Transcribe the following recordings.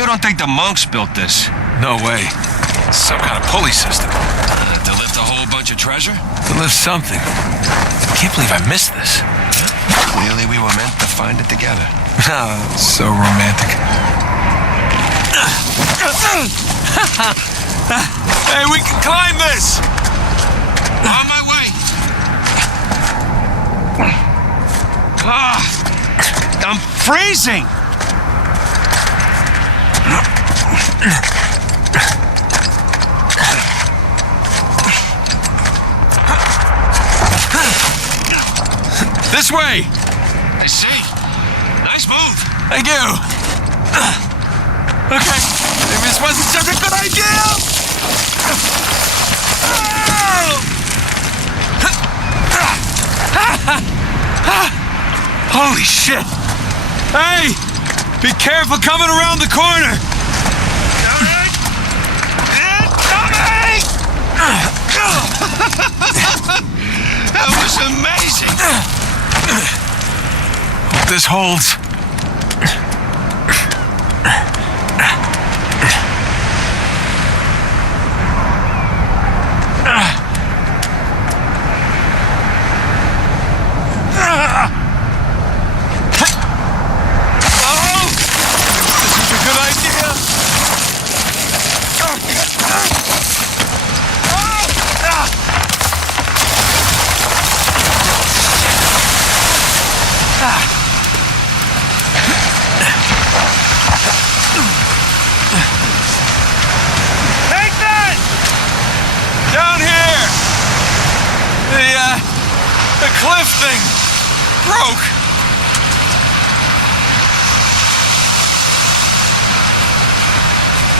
You don't think the monks built this? No way. It's some kind of pulley system. To lift a whole bunch of treasure? To lift something. I can't believe I missed this. Clearly we were meant to find it together. Oh, so romantic. Hey, we can climb this! On my way! I'm freezing! This way! I see. Nice move. Thank you. Okay, maybe this wasn't such a good idea! Holy shit! Hey! Be careful coming around the corner! That was amazing! Hope this holds. The cliff thing broke.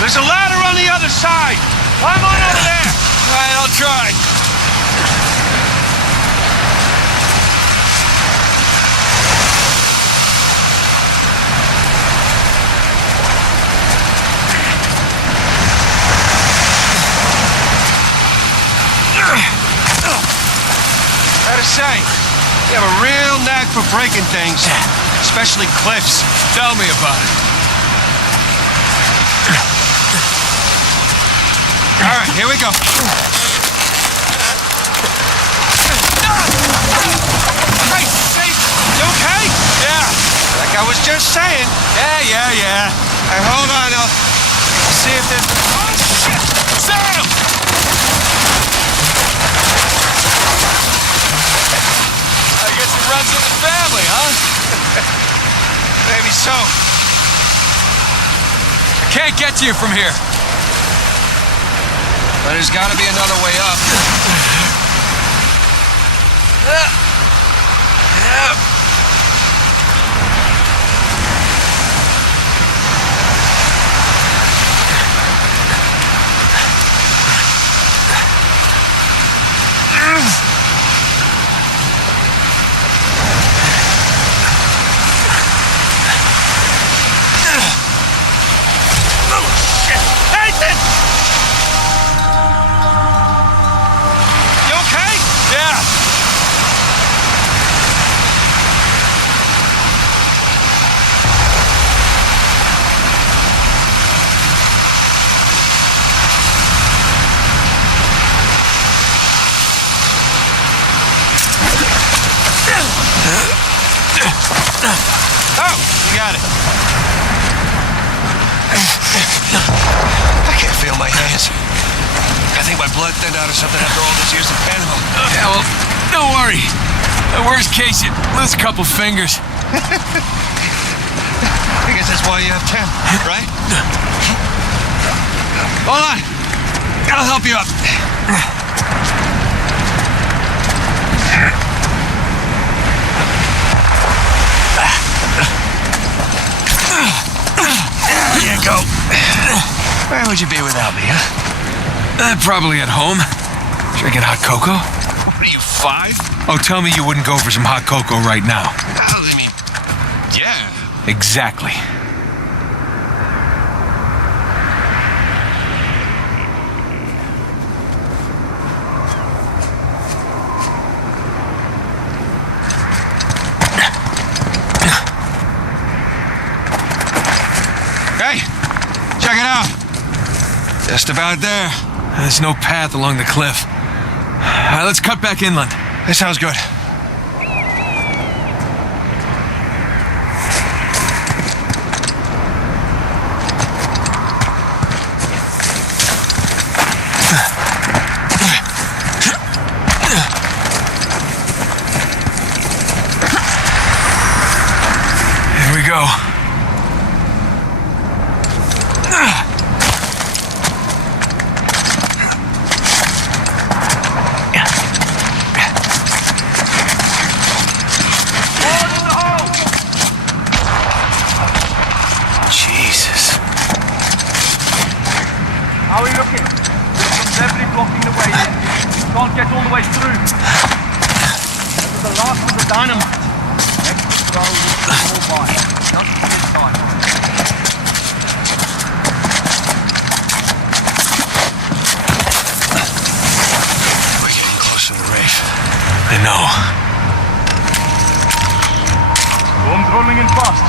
There's a ladder on the other side. Climb on over there. All right, I'll try. Gotta say, you have a real knack for breaking things, especially cliffs. Tell me about it. All right, here we go. Hey, you okay? Yeah. Like I was just saying. Yeah. Hey, hold on, I'll see if there's... Oh, shit! Sam! I guess it runs in the family, huh? Maybe so. I can't get to you from here. But there's gotta be another way up. Oh, you got it. I can't feel my hands. I think my blood thinned out or something after all these years in Panama. Yeah, well, don't worry. The worst case, you lose a couple fingers. I guess that's why you have 10, right? Hold on. I'll help you up. There you go. Where would you be without me, huh? Probably at home. Drinking hot cocoa. What are you, 5? Oh, tell me you wouldn't go for some hot cocoa right now. I mean, yeah. Exactly. Hey, Just about there. There's no path along the cliff. All right, let's cut back inland. That sounds good. Here we go. Jesus. How are we looking? There's debris blocking the way in. Can't get all the way through. That was the last of the dynamite. Next row is the small by. Not this time. We're getting close to the reef. I know. Storm's rolling in fast.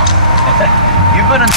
You better...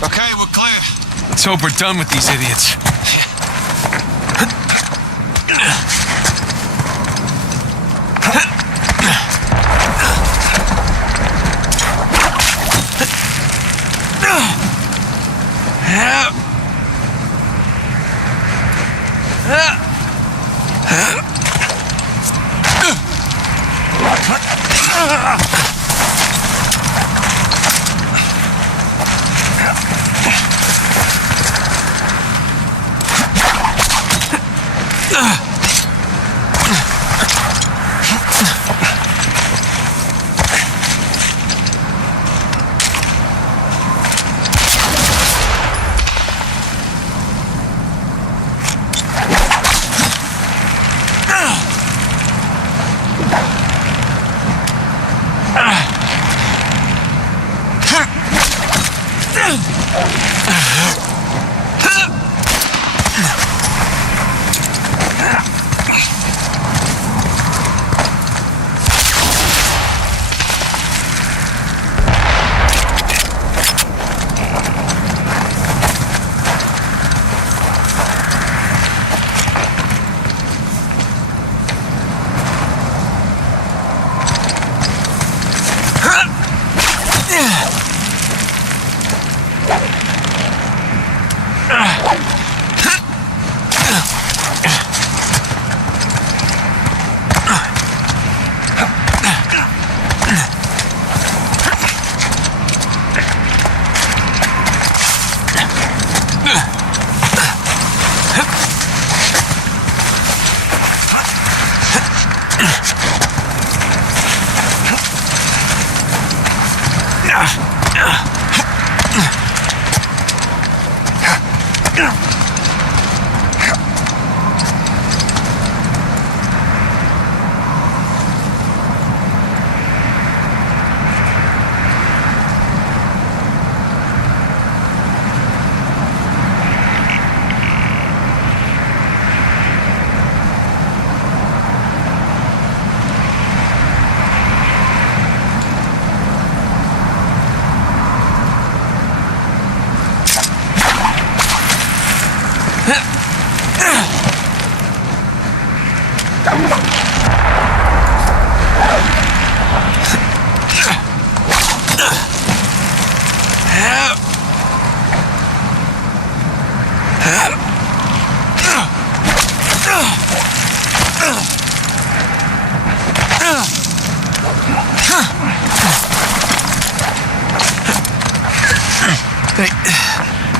Okay, we're clear. Let's hope we're done with these idiots.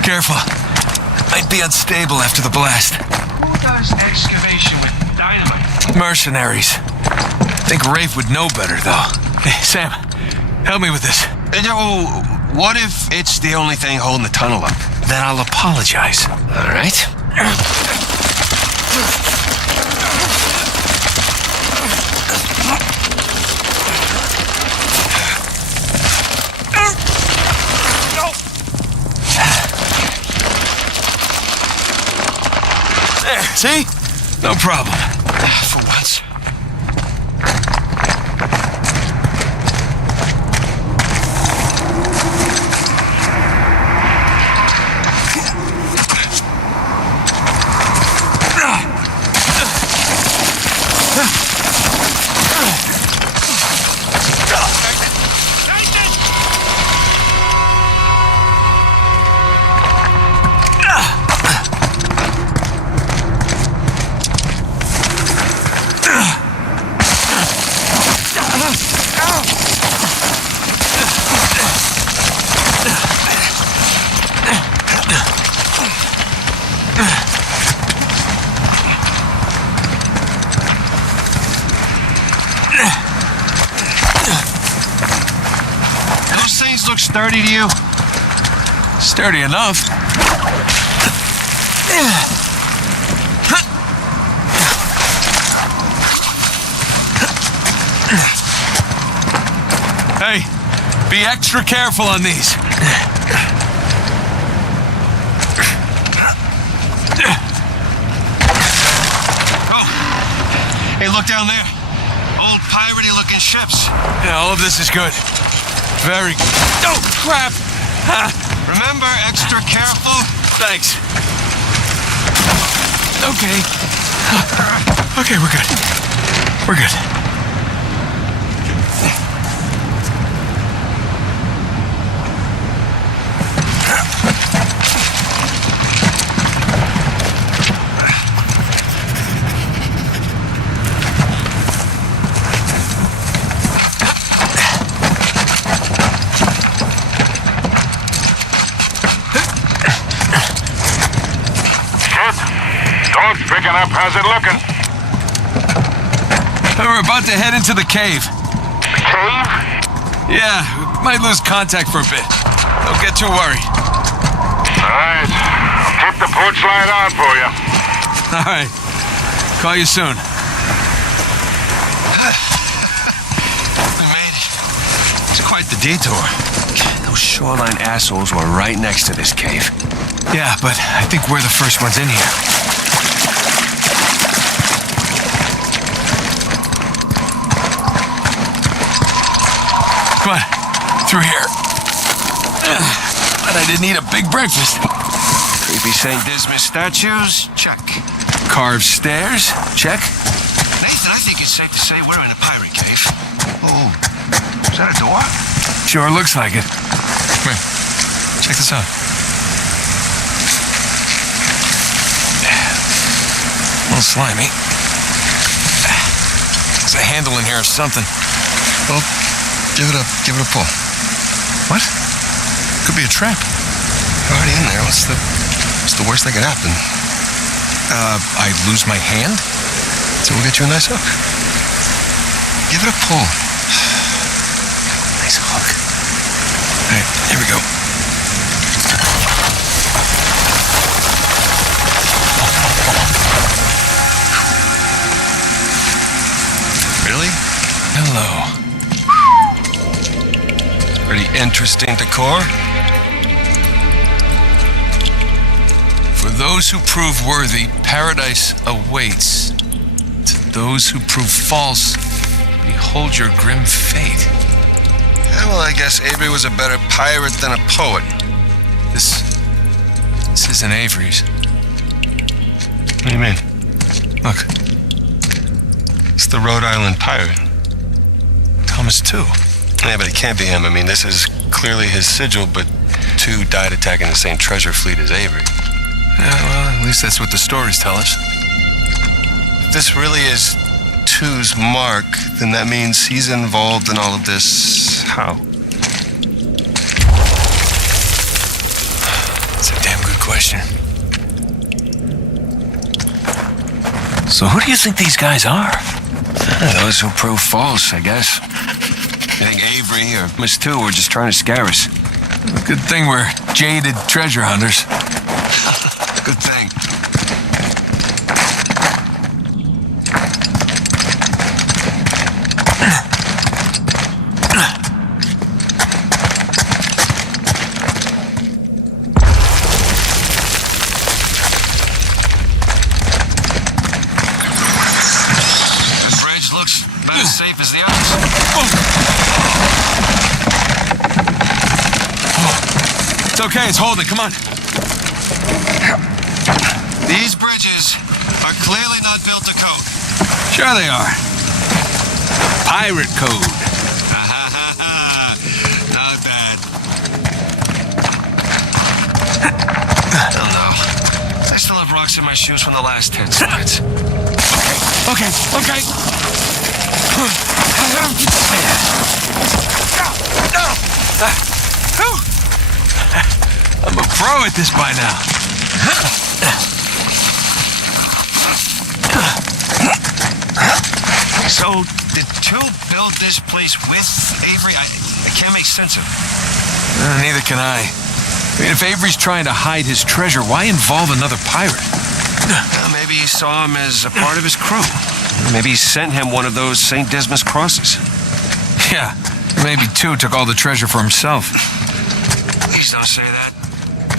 Careful. Might be unstable after the blast. Who does excavation with dynamite? Mercenaries. I think Rafe would know better, though. Hey, Sam, help me with this. What if it's the only thing holding the tunnel up? Then I'll apologize. All right. There, see? No problem. For once. Those things look sturdy to you? Sturdy enough. Hey, be extra careful on these. Hey, look down there. Old piratey-looking ships. Yeah, all of this is good. Very good. Oh, crap! Remember, extra careful. Thanks. Okay. Okay, we're good. We're good. Dog's picking up. How's it looking? We're about to head into the cave. Cave? Yeah, we might lose contact for a bit. Don't get too worried. All right. I'll keep the porch light on for you. All right. Call you soon. We made it. It's quite the detour. Those shoreline assholes were right next to this cave. Yeah, but I think we're the first ones in here. Come on, through here. But I didn't eat a big breakfast. Creepy St. Dismas statues? Check. Carved stairs? Check. Nathan, I think it's safe to say we're in a pirate cave. Oh, is that a door? Sure looks like it. Come here. Check this out. A little slimy. There's a handle in here or something. Well, give it a pull. What? Could be a trap. You're already in there. What's the worst that could happen? I lose my hand? So we'll get you a nice hook. Give it a pull. Nice hook. All right, here we go. Really? Hello. Pretty interesting decor. For those who prove worthy, paradise awaits. To those who prove false, behold your grim fate. Yeah, well, I guess Avery was a better pirate than a poet. This isn't Avery's. What do you mean? Look, It's the Rhode Island pirate. Thomas too. Yeah, but it can't be him. I mean, this is clearly his sigil, but two died attacking the same treasure fleet as Avery. Yeah, well, at least that's what the stories tell us. If this really is Two's mark, then that means he's involved in all of this. How? It's a damn question. So who do you think these guys are? Those who prove false, I guess. You think Avery or Miss Two were just trying to scare us? Good thing we're jaded treasure hunters. Good thing. This bridge looks about as safe as the others. It's okay, it's holding. Come on. These bridges are clearly not built to code. Sure they are. Pirate code. Not bad. Oh no. I still have rocks in my shoes from the last 10 slides. Okay. I'm a pro at this by now. So, did Two build this place with Avery? I can't make sense of it. Neither can I. If Avery's trying to hide his treasure, why involve another pirate? Maybe he saw him as a part of his crew. Maybe he sent him one of those St. Dismas crosses. Yeah, maybe Two took all the treasure for himself. Please don't say that.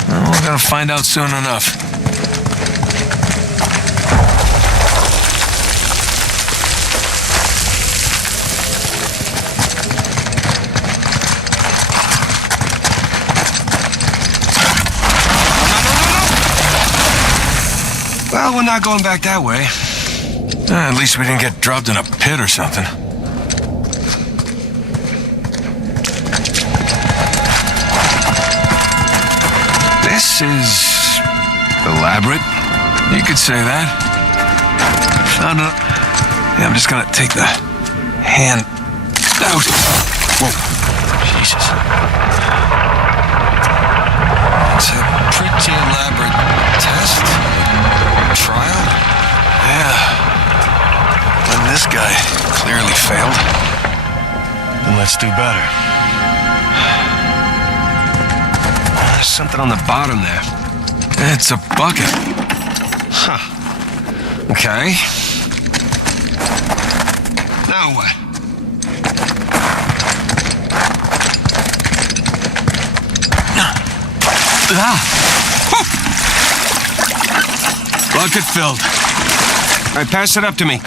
Well, we're gonna find out soon enough. Well, we're not going back that way. At least we didn't get dropped in a pit or something. This is elaborate. You could say that. No. Yeah, I'm just gonna take the hand out. Whoa. Jesus. It's a pretty elaborate test. Trial? Yeah. And this guy clearly failed. Then let's do better. There's something on the bottom there. It's a bucket. Huh. Okay. Now what? Bucket filled. All right, pass it up to me.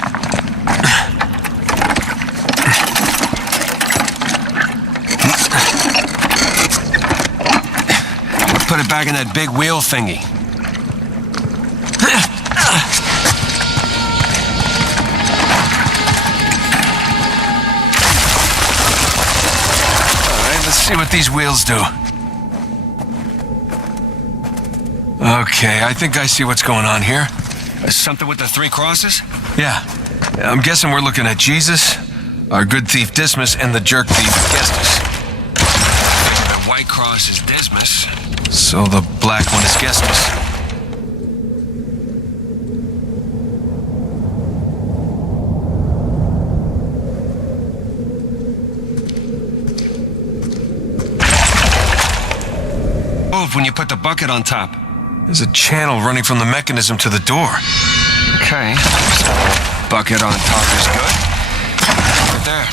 Put it back in that big wheel thingy. All right, let's see what these wheels do. Okay, I think I see what's going on here. Something with the 3 crosses? Yeah. I'm guessing we're looking at Jesus, our good thief Dismas, and the jerk thief Gestus. The white cross is Dismas. So the black one is Gestus. Move when you put the bucket on top. There's a channel running from the mechanism to the door. Okay. Bucket on top is good. Right there.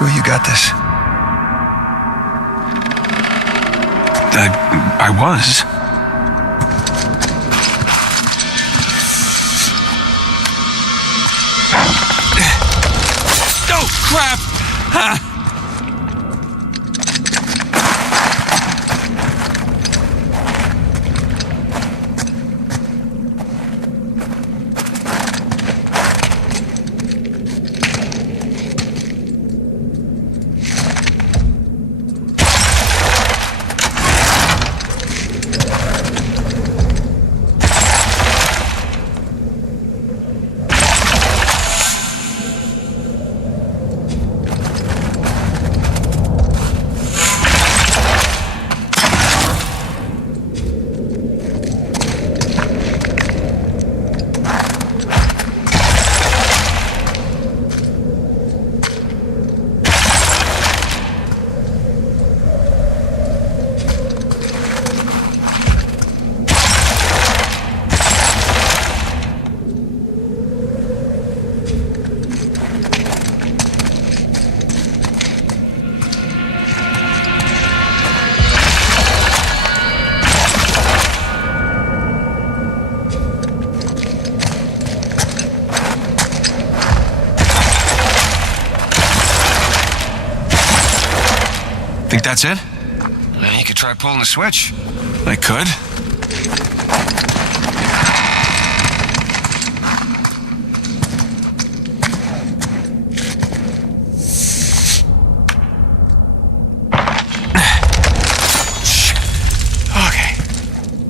sure you got this? I was. Oh, crap! Ha! Think that's it? You could try pulling the switch. I could. Okay.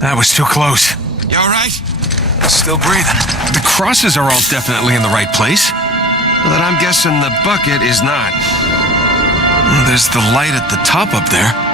That was too close. You all right? Still breathing. The crosses are all definitely in the right place. Well, then I'm guessing the bucket is not. There's the light at the top up there.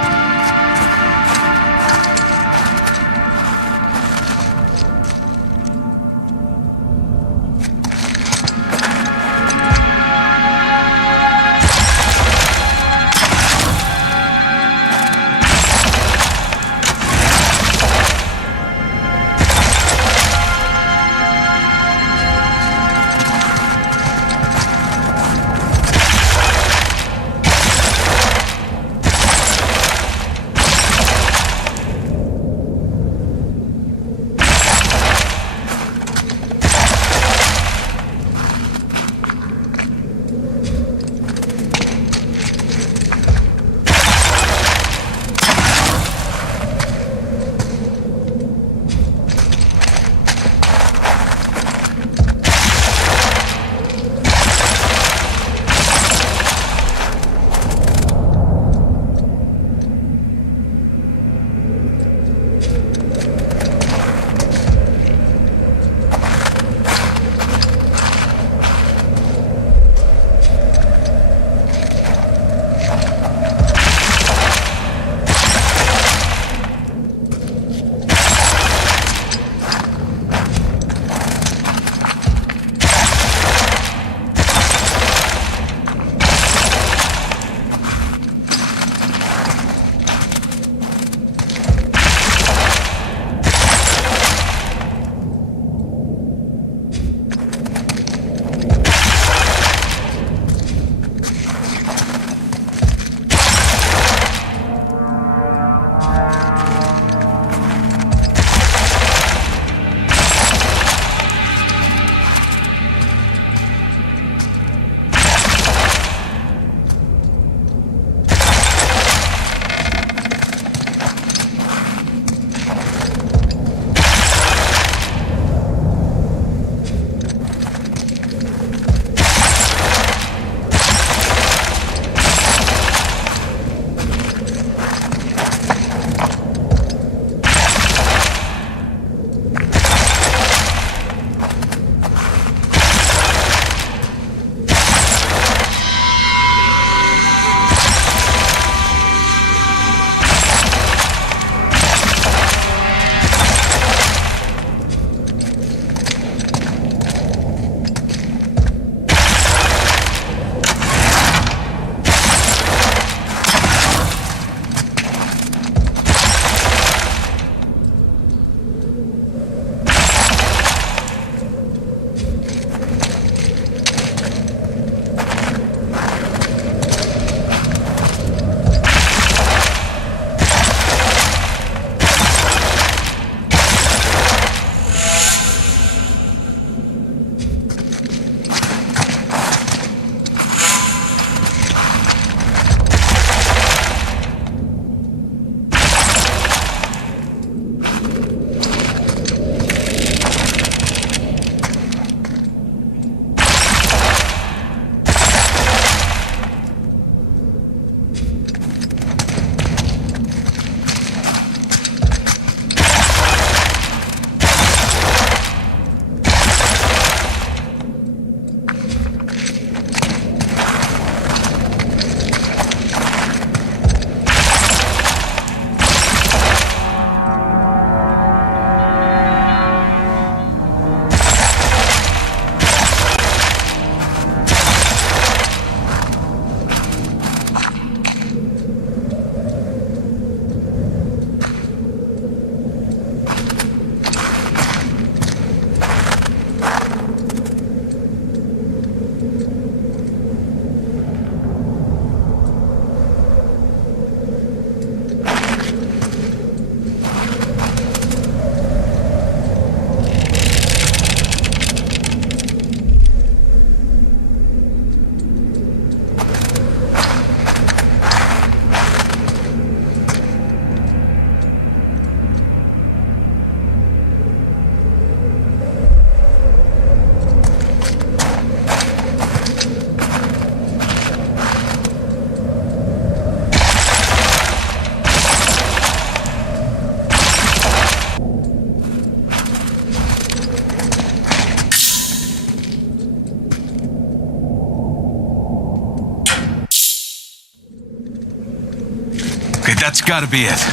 Okay, that's gotta be it.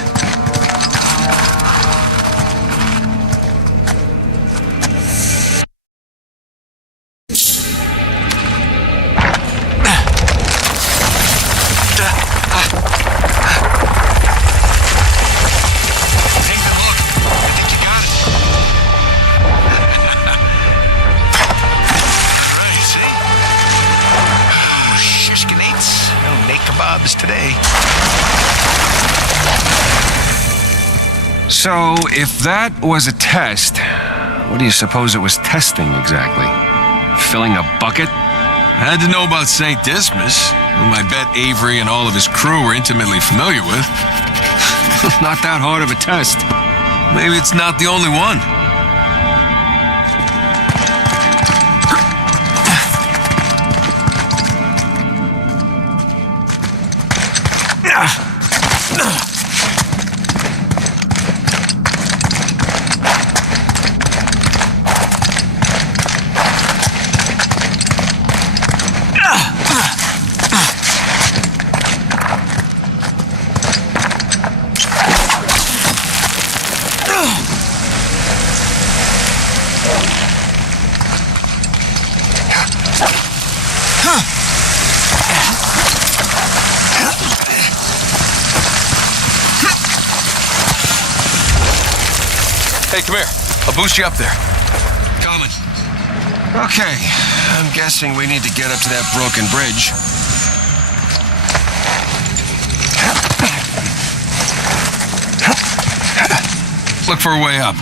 Today. So, if that was a test, what do you suppose it was testing exactly? Filling a bucket? Had to know about St. Dismas, whom I bet Avery and all of his crew were intimately familiar with. Not that hard of a test. Maybe it's not the only one. Hey, come here. I'll boost you up there. Coming. Okay, I'm guessing we need to get up to that broken bridge. Look for a way up.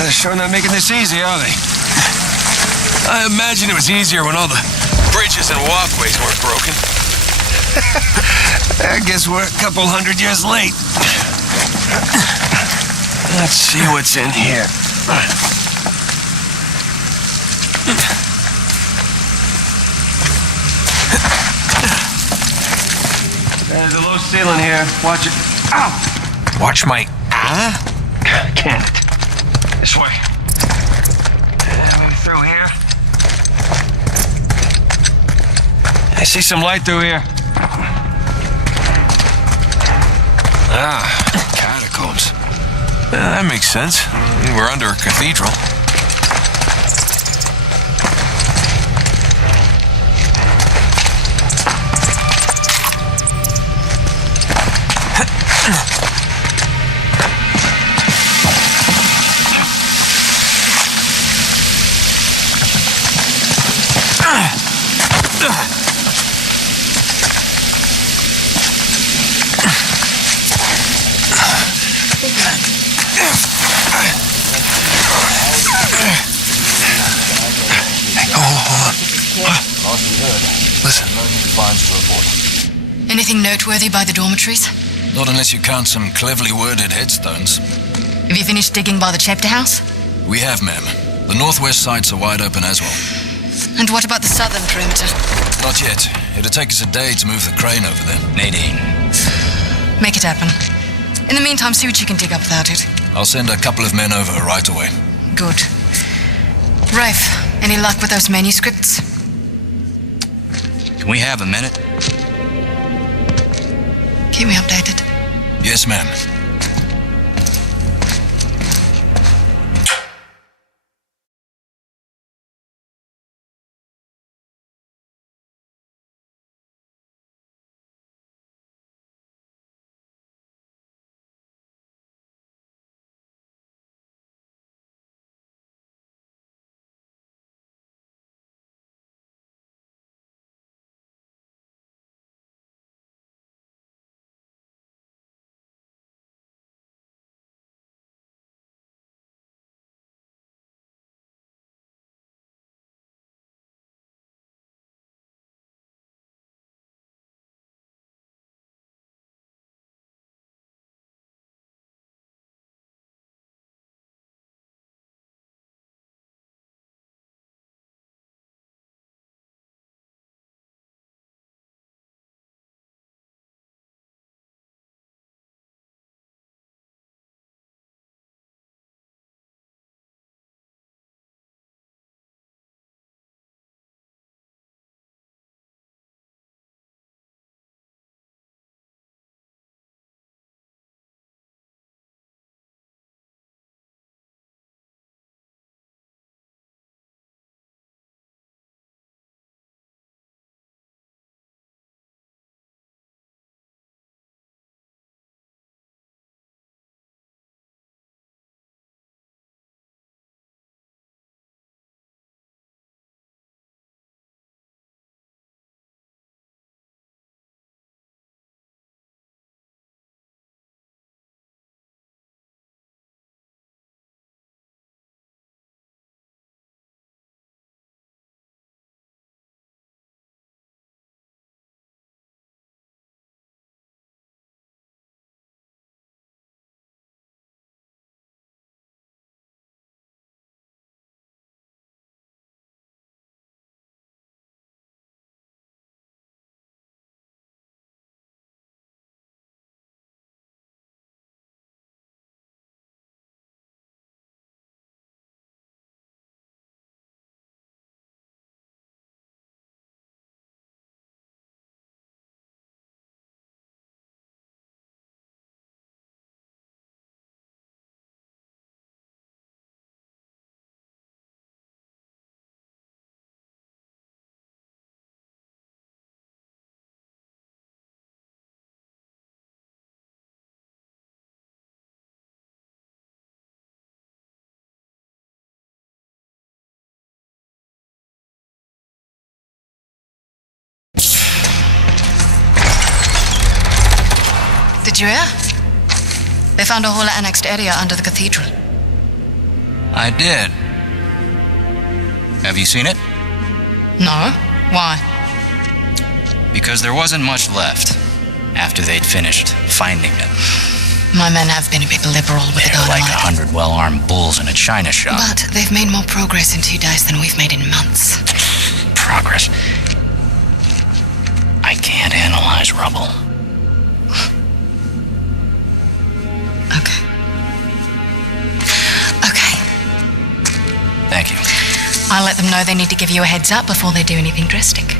They're sure not making this easy, are they? I imagine it was easier when all the bridges and walkways weren't broken. I guess we're a couple hundred years late. Let's see what's in here. There's a low ceiling here. Watch it. Ow! Watch my... Can't. This way. Maybe through here. I see some light through here. Ah, catacombs. That makes sense. I mean, we're under a cathedral. Listen. Anything noteworthy by the dormitories? Not unless you count some cleverly worded headstones. Have you finished digging by the chapter house? We have, ma'am. The northwest sites are wide open as well. And what about the southern perimeter? Not yet. It'll take us a day to move the crane over there. Nadine. Make it happen. In the meantime, see what you can dig up without it. I'll send a couple of men over right away. Good. Rafe, any luck with those manuscripts? Can we have a minute? Keep me updated. Yes, ma'am. Did you hear? They found a whole annexed area under the cathedral. I did. Have you seen it? No? Why? Because there wasn't much left after they'd finished finding it. My men have been a bit liberal with the They're like dynamite. 100 well-armed bulls in a china shop. But they've made more progress in 2 days than we've made in months. Progress. I can't analyze rubble. Okay. Okay. Thank you. I'll let them know they need to give you a heads up before they do anything drastic.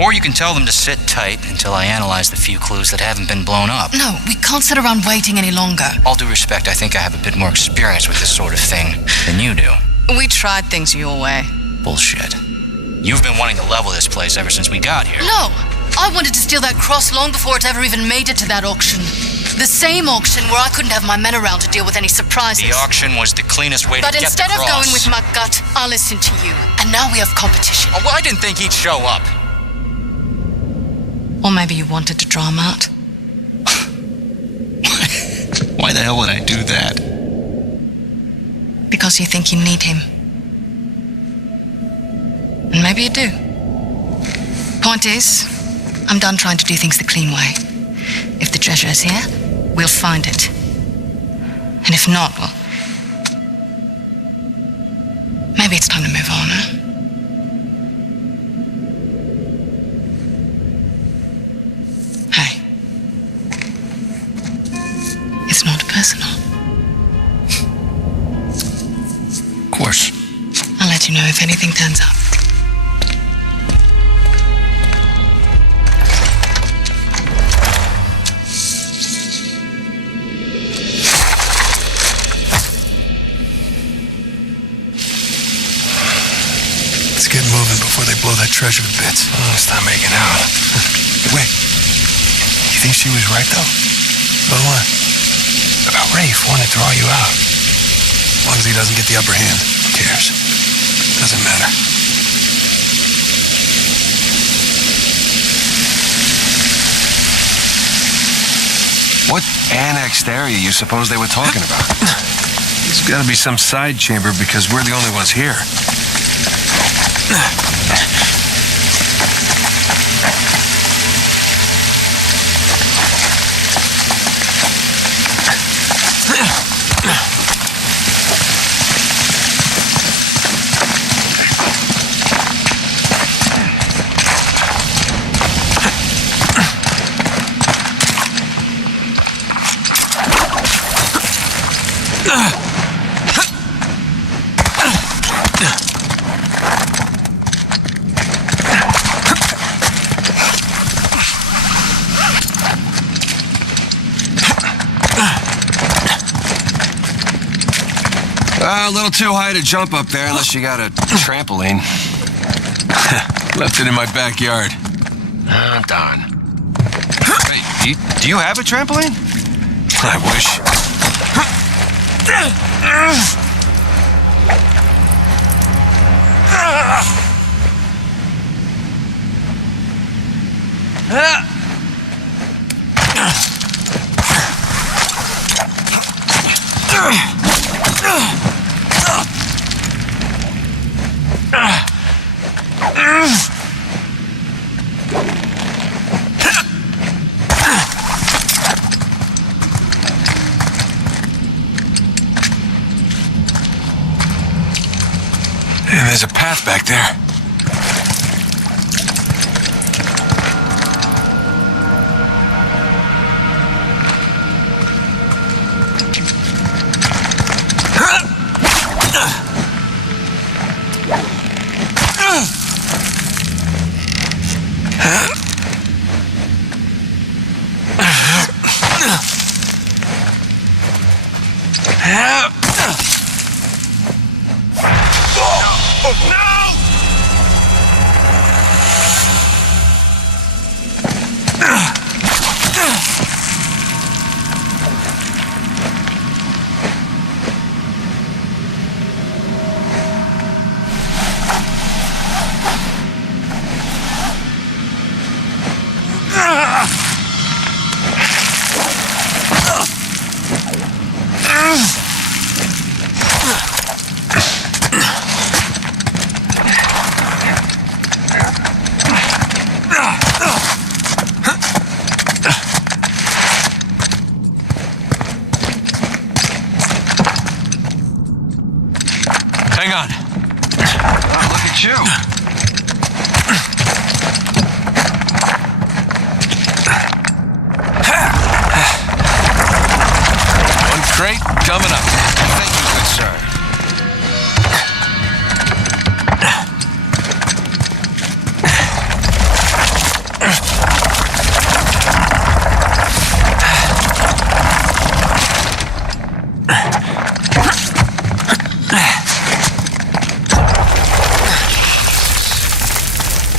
Or you can tell them to sit tight until I analyze the few clues that haven't been blown up. No, we can't sit around waiting any longer. All due respect, I think I have a bit more experience with this sort of thing than you do. We tried things your way. Bullshit. You've been wanting to level this place ever since we got here. No! I wanted to steal that cross long before it ever even made it to that auction. The same auction where I couldn't have my men around to deal with any surprises. The auction was the cleanest way to get the cross. But instead of going with my gut, I'll listen to you. And now we have competition. Oh, well, I didn't think he'd show up. Or maybe you wanted to draw him out. Why the hell would I do that? Because you think you need him. And maybe you do. Point is, I'm done trying to do things the clean way. If the treasure is here, we'll find it. And if not, well, maybe it's time to move on, huh? Hey. It's not personal. Of course. I'll let you know if anything turns up. Let's get moving before they blow that treasure to bits. Oh, stop making out. Wait. You think she was right, though? About what? About Rafe wanting to draw you out. As long as he doesn't get the upper hand, who cares? Doesn't matter. What annexed area you suppose they were talking about? There's gotta be some side chamber because we're the only ones here. A little too high to jump up there unless you got a trampoline. Left it in my backyard. Oh, darn. Hey, do you have a trampoline? I wish. And there's a path back there. Hang on. Oh, look at you. One crate coming up. Thank you, good sir.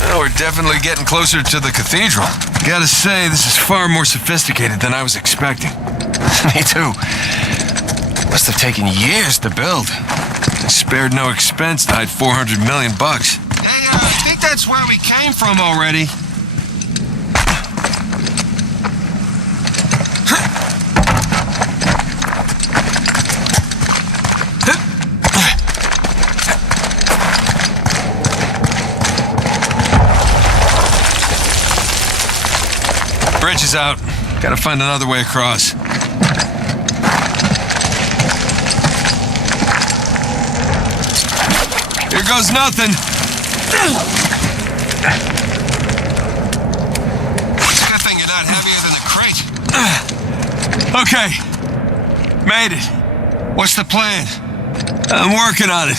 Well, we're definitely getting closer to the cathedral. Gotta say, this is far more sophisticated than I was expecting. Me too. Must have taken years to build. Spared no expense to hide $400 million. Hey, I think that's where we came from already. Bridge is out. Gotta find another way across. Here goes nothing. It's a good thing you're not heavier than a crate. Okay. Made it. What's the plan? I'm working on it.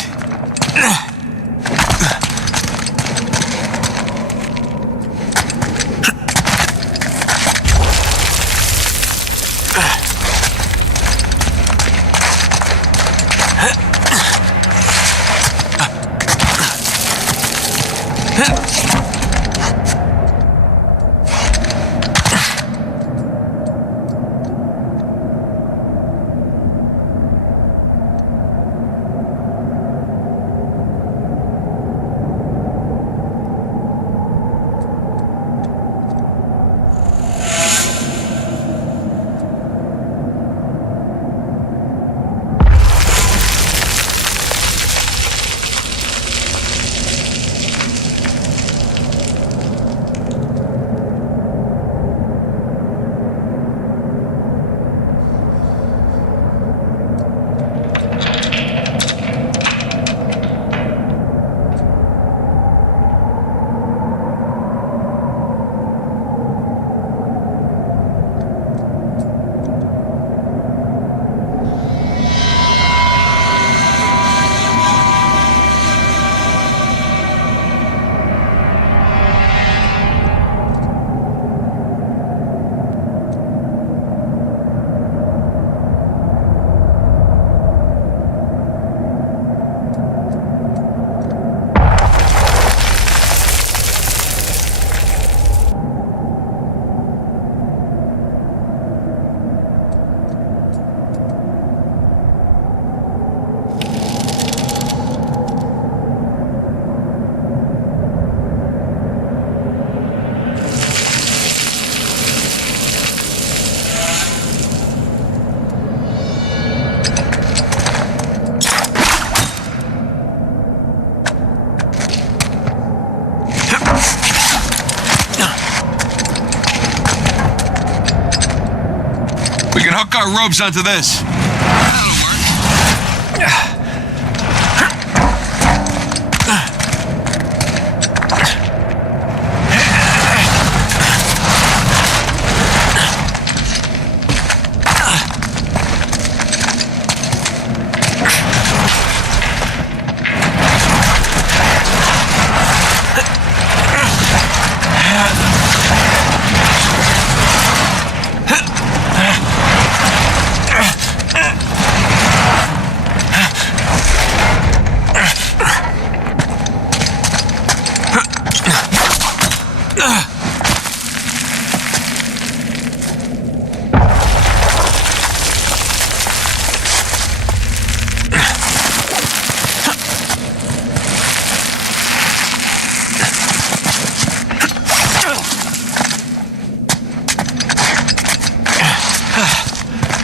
We can hook our ropes onto this.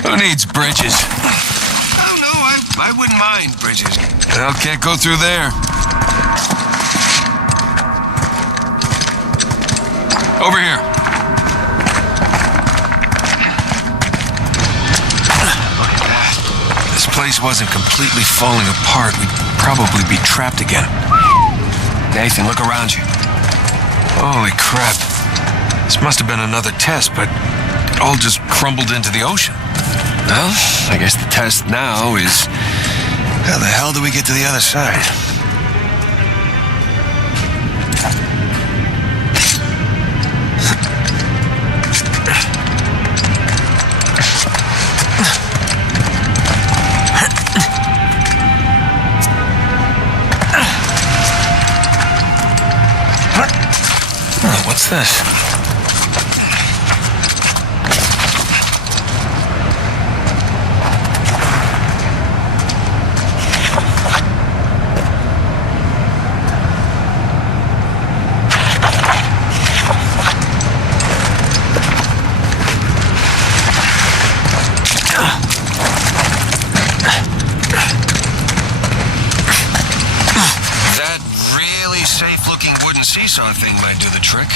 Who needs bridges? Oh, no, I wouldn't mind bridges. Well, can't go through there. Over here. Look at that. This place wasn't completely falling apart, we'd probably be trapped again. Nathan, look around you. Holy crap. This must have been another test, but it all just crumbled into the ocean. Well, I guess the test now is, how the hell do we get to the other side? What's this? That really safe-looking wooden seesaw thing might do the trick.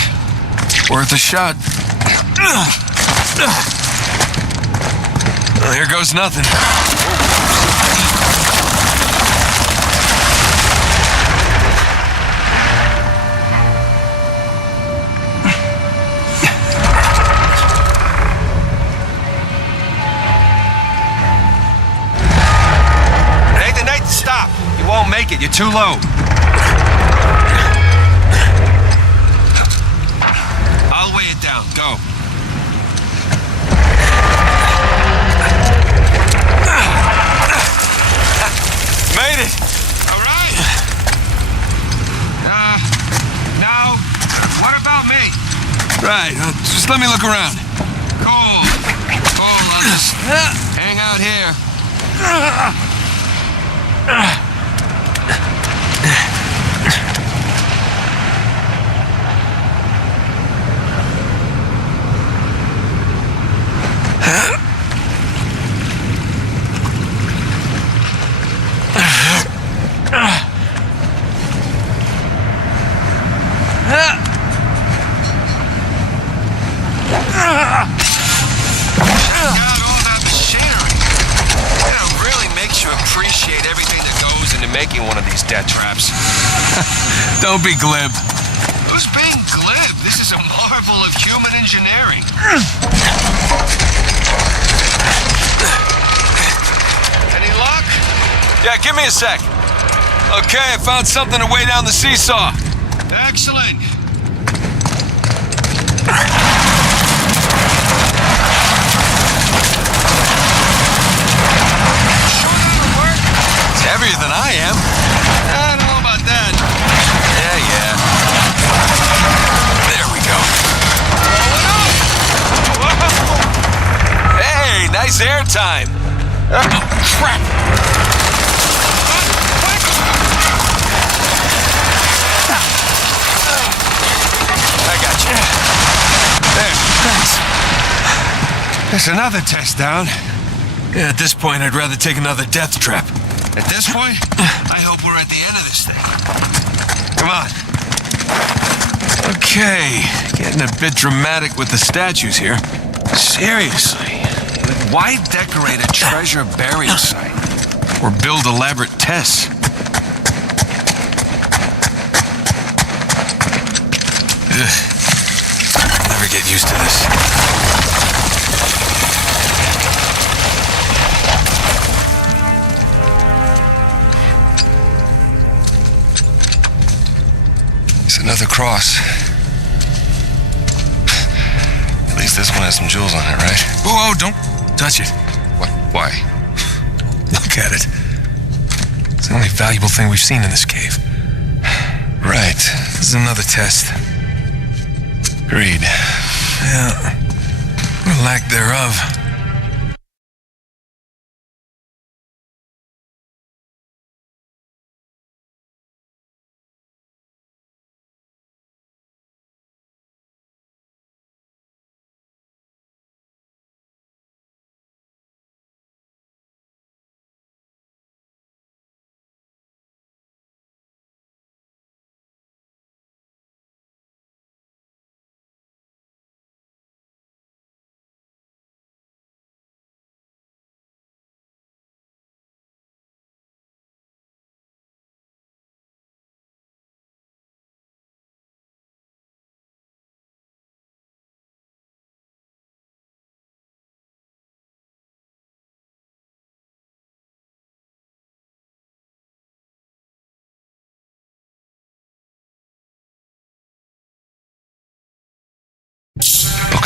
Worth a shot. Well, here goes nothing. Nathan, stop! You won't make it. You're too low. I'll weigh it down. Go. Made it. All right. Now, what about me? Right. Just let me look around. Cool. I'll just hang out here. Appreciate everything that goes into making one of these death traps. Don't be glib. Who's being glib? This is a marvel of human engineering. Any luck? Yeah, give me a sec. Okay, I found something to weigh down the seesaw. Excellent. Heavier than I am. I don't know about that. Yeah. There we go. Whoa. Hey, nice air time. Oh, crap. I got you. There, thanks. There's another test down. Yeah, at this point, I'd rather take another death trap. At this point, I hope we're at the end of this thing. Come on. Okay, getting a bit dramatic with the statues here. Seriously, why decorate a treasure burial site? Or build elaborate tests. Ugh. I'll never get used to this. Another cross. At least this one has some jewels on it, right? Whoa, don't touch it. What? Why? Look at it. It's the only valuable thing we've seen in this cave. Right. This is another test. Agreed. Yeah. Or lack thereof.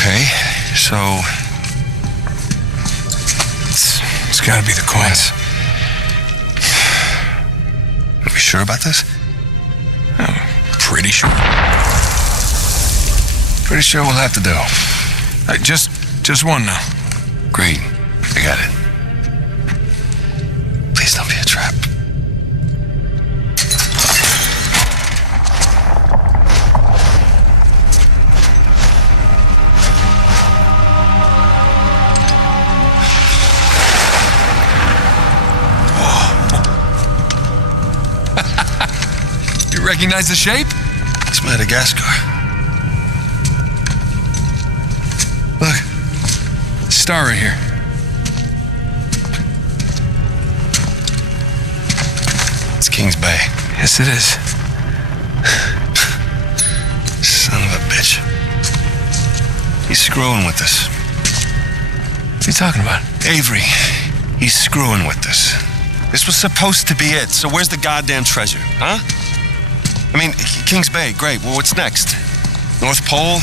Okay, so... It's gotta be the coins. Are we sure about this? I'm pretty sure. Pretty sure we'll have to do. Just one now. Great. I got it. Please don't be a trap. You recognize the shape? It's Madagascar. Look. Star right here. It's Kings Bay. Yes, it is. Son of a bitch. He's screwing with us. What are you talking about? Avery. He's screwing with us. This was supposed to be it, so where's the goddamn treasure, huh? I mean, Kings Bay, great. Well, what's next? North Pole?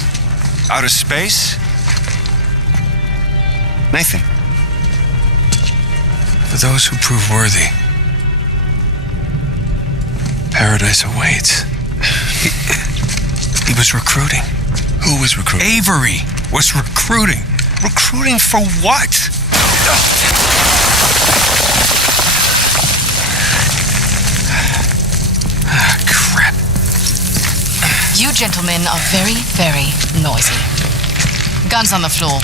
Outer space? Nathan. For those who prove worthy, paradise awaits. He was recruiting. Who was recruiting? Avery was recruiting. Recruiting for what? Crap. You gentlemen are very, very noisy. Guns on the floor.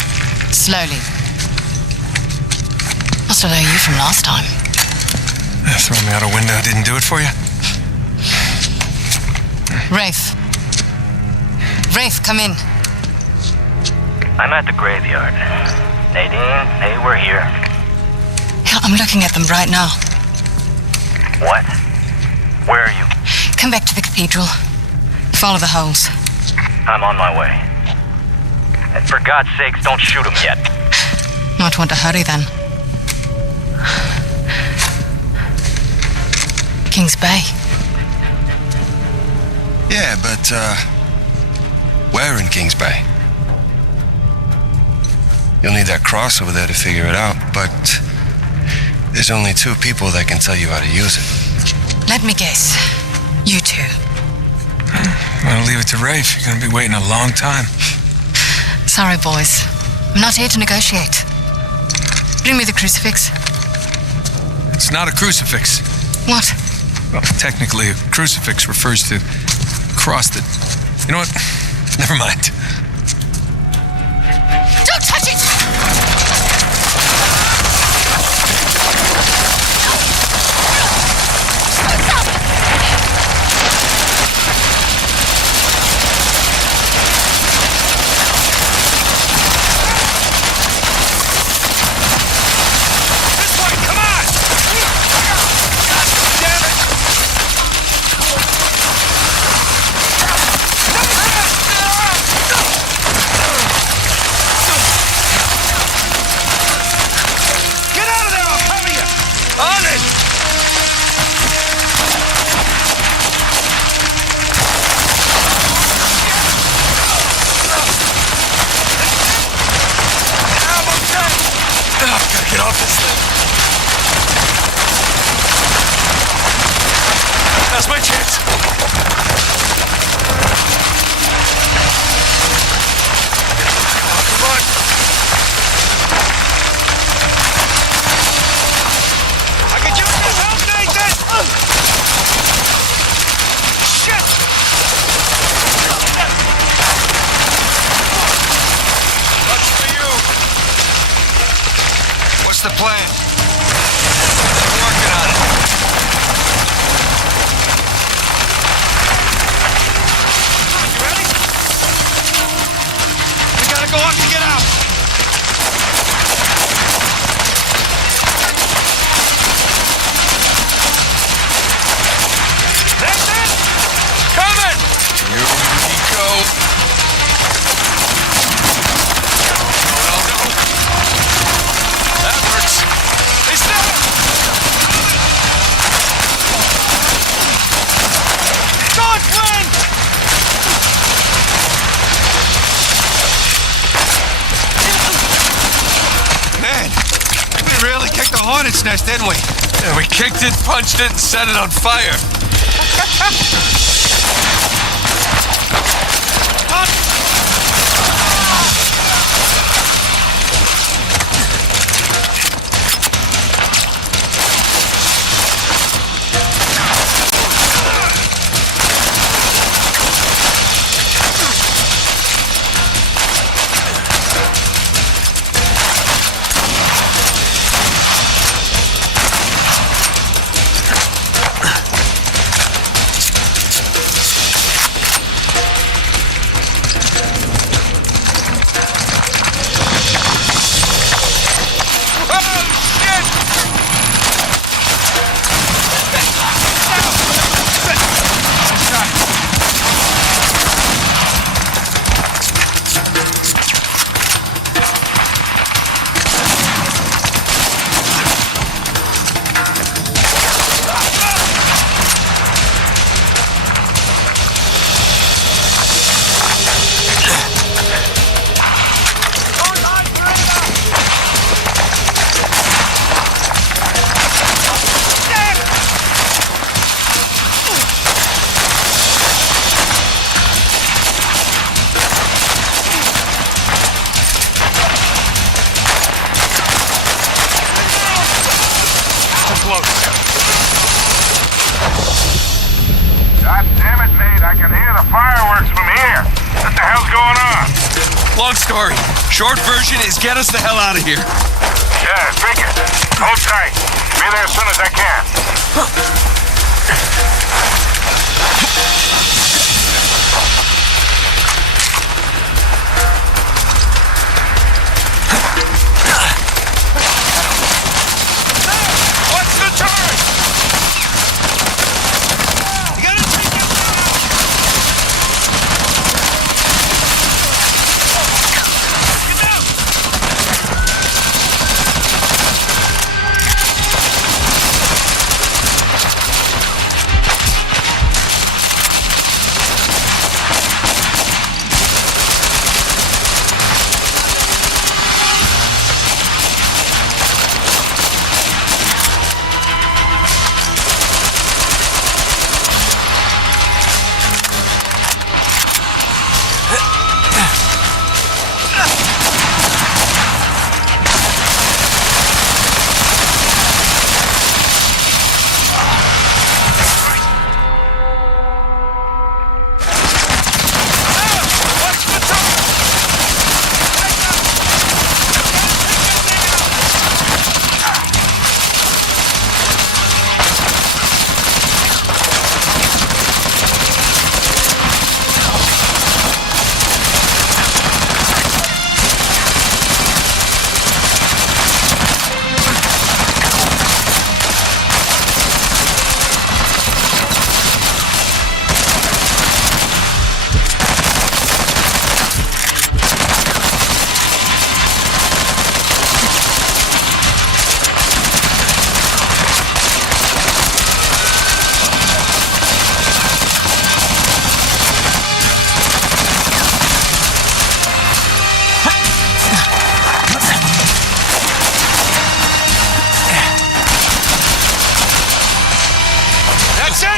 Slowly. I still owe you from last time. Throwing me out a window didn't do it for you? Rafe. Rafe, come in. I'm at the graveyard. Nadine, hey, we're here. Yeah, I'm looking at them right now. What? Where are you? Come back to the cathedral. Follow the holes. I'm on my way. And for God's sakes, don't shoot him yet. Might want to hurry then. Kings Bay. Yeah, but, where in Kings Bay? You'll need that cross over there to figure it out, but there's only 2 people that can tell you how to use it. Let me guess. You two. I'm gonna leave it to Rafe. You're gonna be waiting a long time. Sorry, boys. I'm not here to negotiate. Bring me the crucifix. It's not a crucifix. What? Well, technically, a crucifix refers to a cross that... You know what? Never mind. Don't touch it! This way, come on! God damn it! Get out of there, I'll cover you! On it! I've got to get off this thing. That's my chance. Come on. I can use this help, Nathan! Shit! What's for you? What's the plan? We're working on it. You ready? We gotta go up to get out. Nathan! Coming! Here we go. No. That works. bird's nest, didn't we? Yeah, we kicked it, punched it, and set it on fire. God damn it, Nate. I can hear the fireworks from here. What the hell's going on? Long story. Short version is get us the hell out of here. Yeah, figured. Hold tight. Be there as soon as I can. What's the turn?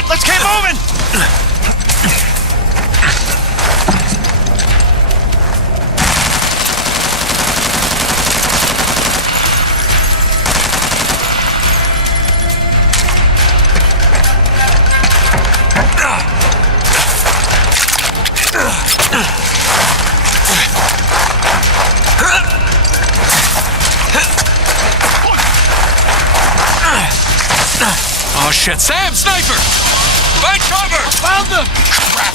Let's keep moving! Oh shit, Sam, sniper! Find cover! Found them! Crap!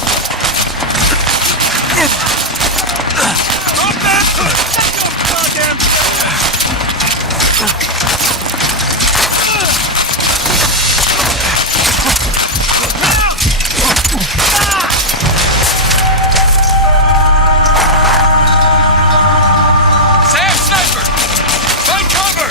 Sam, sniper! Find cover!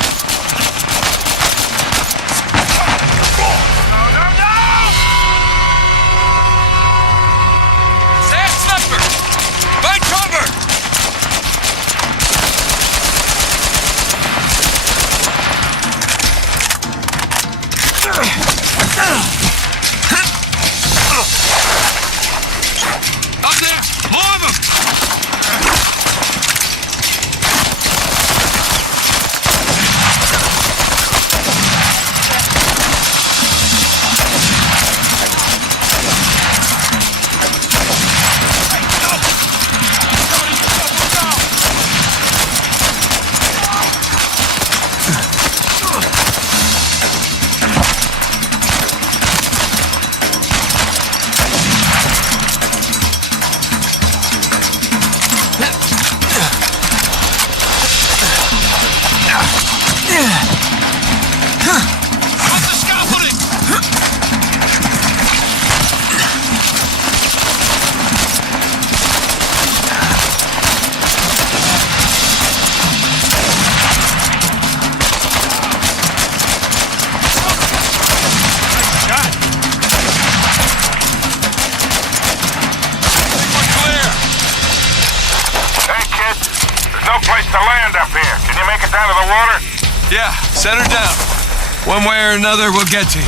Sam, sniper! Find cover! Yeah, set her down. One way or another, we'll get to you.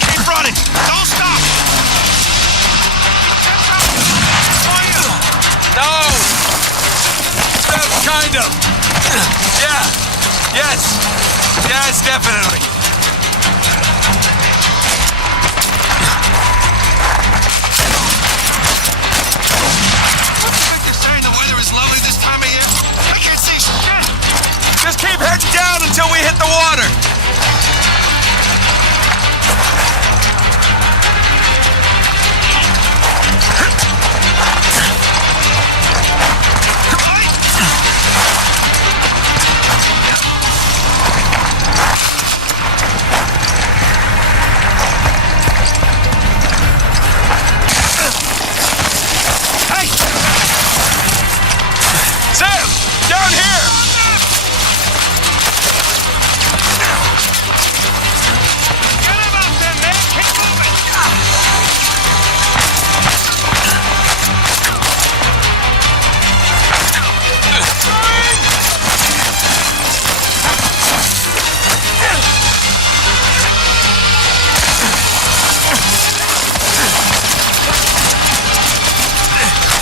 Keep running! Don't stop! No! Kind of. Yeah. Yes. Yes, definitely. You're saying the weather is lovely this time of year? I can't see shit! Just keep heading down until we hit the water. Down here! Get him out there, man! Keep moving!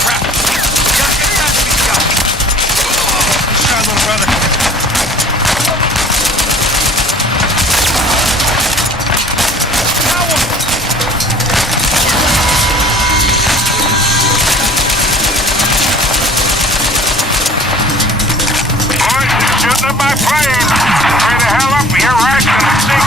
Crap! Gotta get back to these guys. Try, little brother. Boys, you're shooting at my plane. Hurry the hell up, or your ride's gonna sink.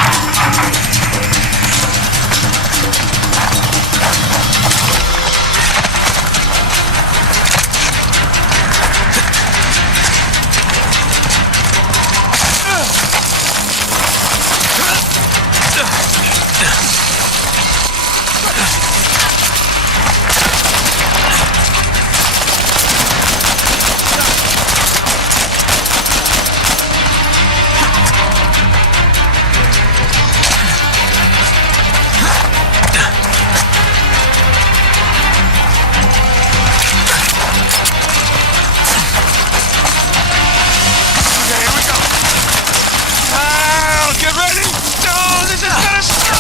Get ready! No, this is gonna suck!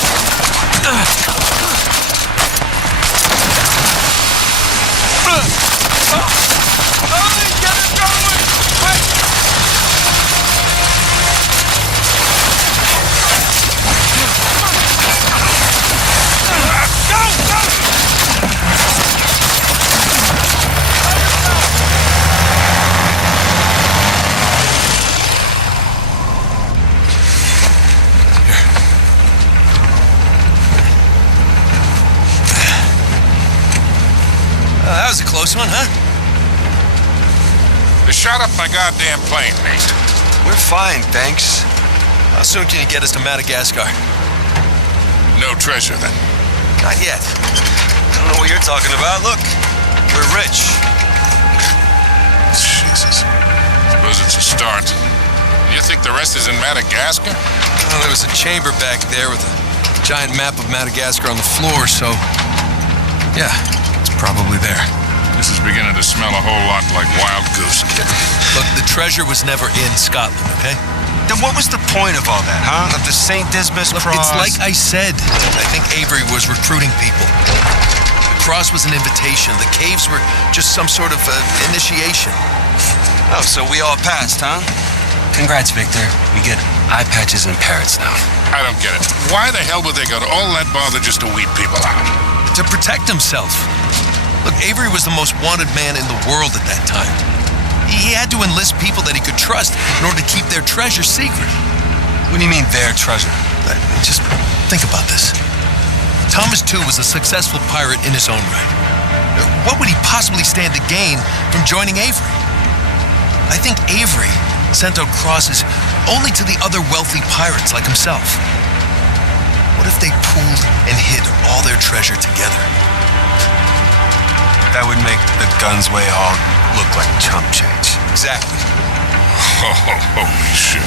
Get it going! Quick! That was a close one, huh? They shot up my goddamn plane, Nate. We're fine, thanks. How soon can you get us to Madagascar? No treasure, then. Not yet. I don't know what you're talking about. Look, we're rich. Jesus. Suppose it's a start. You think the rest is in Madagascar? Well, there was a chamber back there with a giant map of Madagascar on the floor, so... yeah, it's probably there. This is beginning to smell a whole lot like wild goose. Look, the treasure was never in Scotland, okay? Then what was the point of all that, huh? Of the St. Dismas Look, cross? it's like I said. I think Avery was recruiting people. The cross was an invitation. The caves were just some sort of initiation. Oh, so we all passed, huh? Congrats, Victor. We get eye patches and parrots now. I don't get it. Why the hell would they go to all that bother just to weed people out? To protect himself. Look, Avery was the most wanted man in the world at that time. He had to enlist people that he could trust in order to keep their treasure secret. What do you mean, their treasure? Just think about this. Thomas, too, was a successful pirate in his own right. What would he possibly stand to gain from joining Avery? I think Avery sent out crosses only to the other wealthy pirates like himself. What if they pooled and hid all their treasure together? That would make the Gunsway Hall look like chump change. Exactly. Holy shit.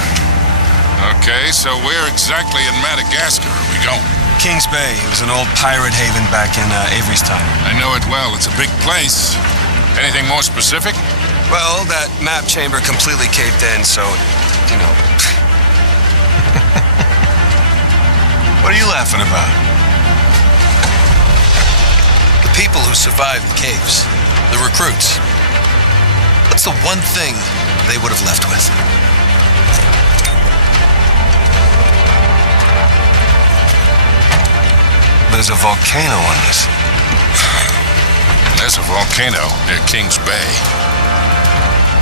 Okay, so where exactly in Madagascar are we going? Kings Bay. It was an old pirate haven back in Avery's time. I know it well. It's a big place. Anything more specific? Well, that map chamber completely caved in, so, you know. What are you laughing about? The people who survived the caves, the recruits. What's the one thing they would have left with? There's a volcano on this. There's a volcano near Kings Bay.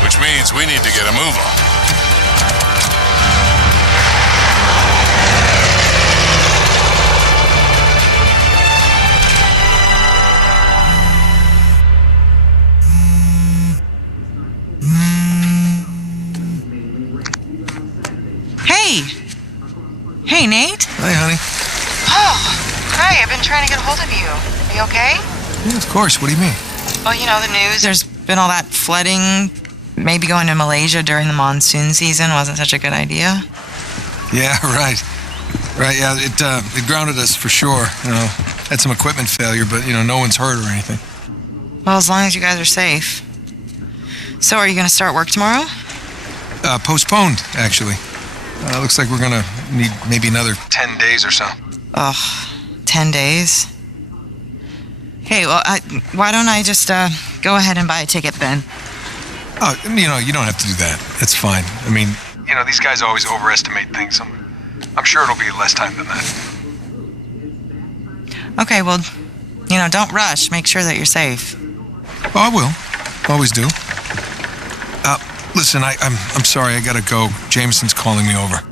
Which means we need to get a move on. Hey, Nate. Hi, honey. Oh, hi. I've been trying to get a hold of you. Are you okay? Yeah, of course. What do you mean? Well, you know, the news. There's been all that flooding. Maybe going to Malaysia during the monsoon season wasn't such a good idea. Yeah, right. Right, yeah. It grounded us for sure. You know, had some equipment failure, but, you know, no one's hurt or anything. Well, as long as you guys are safe. So, are you going to start work tomorrow? Postponed, actually. Looks like we're gonna need maybe another 10 days or so. Ugh, 10 days? Hey, well, why don't I just go ahead and buy a ticket then? Oh, you know, you don't have to do that. That's fine. I mean, you know, these guys always overestimate things. I'm sure it'll be less time than that. Okay, well, you know, don't rush. Make sure that you're safe. Oh, I will. Always do. Listen, I'm sorry. I gotta go. Jameson's calling me over.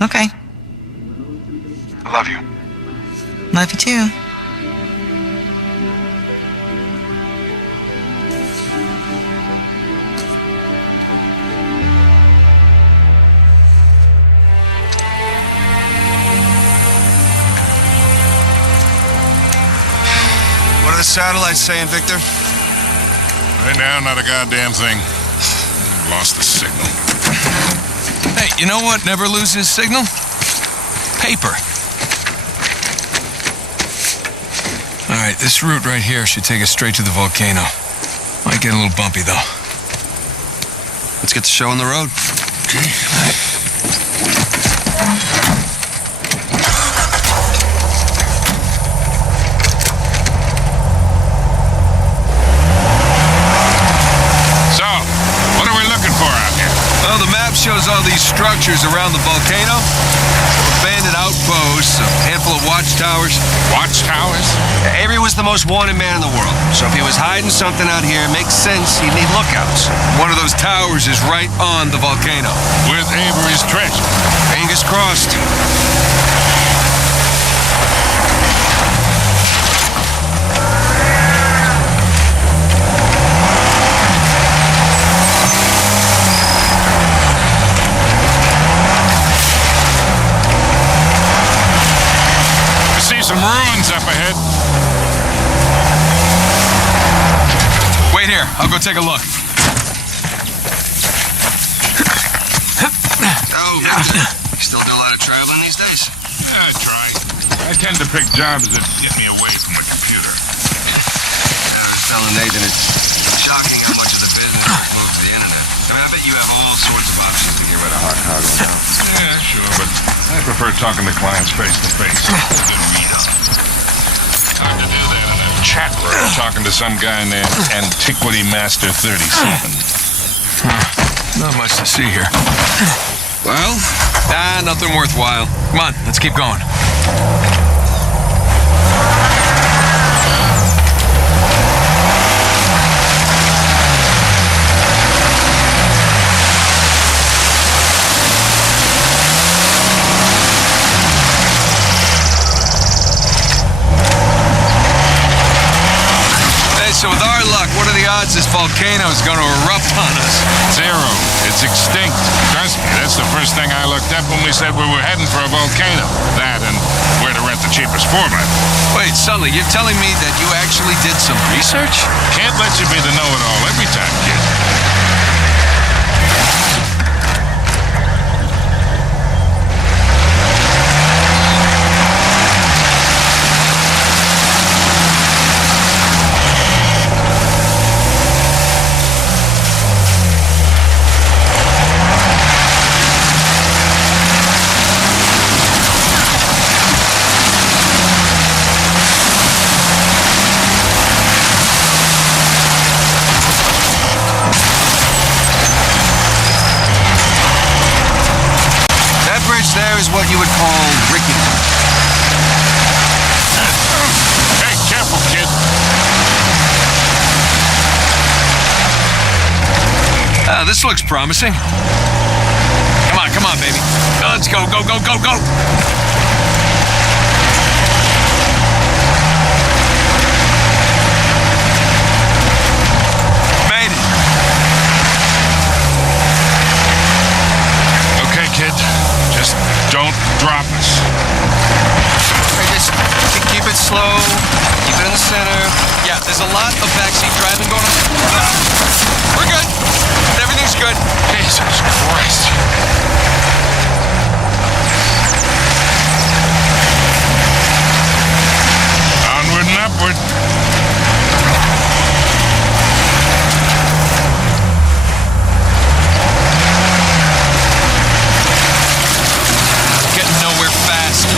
Okay. I love you. Love you too. What are the satellites saying, Victor? Right now, not a goddamn thing. Lost the signal. Hey, you know what never loses signal? Paper. All right, this route right here should take us straight to the volcano. Might get a little bumpy, though. Let's get the show on the road. Okay. All right. Well, the map shows all these structures around the volcano. Abandoned outposts, a handful of watchtowers. Watchtowers? Avery was the most wanted man in the world. So if he was hiding something out here, it makes sense he'd need lookouts. One of those towers is right on the volcano. With Avery's treasure. Fingers crossed. Some ruins up ahead. Wait here. I'll go take a look. Oh, Victor. You still do a lot of traveling these days? Yeah, I try. I tend to pick jobs that get me away from the computer. I was telling Nathan, it's shocking how much of the business is moved to the internet. I mean, I bet you have all sorts of options to get rid of hard cargo now. Yeah, sure, but I prefer talking to clients face to face. Hard to do that in a chat room, talking to some guy named Antiquity Master 37. Not much to see here. Well, nothing worthwhile. Come on, let's keep going. So with our luck, what are the odds this volcano is going to erupt on us? Zero. It's extinct. Trust me, that's the first thing I looked up when we said we were heading for a volcano. That and where to rent get the cheapest 4x4. Wait, Sully, you're telling me that you actually did some research? Can't let you be the know-it-all every time, kid. There is what you would call rickety. Hey, careful, kid. This looks promising. Come on, baby. Let's go. Made it. Okay, kid. Just don't drop us. Okay, just keep it slow. Keep it in the center. Yeah, there's a lot of backseat driving going on. We're good. Everything's good. Jesus Christ. Onward and upward. Getting nowhere fast.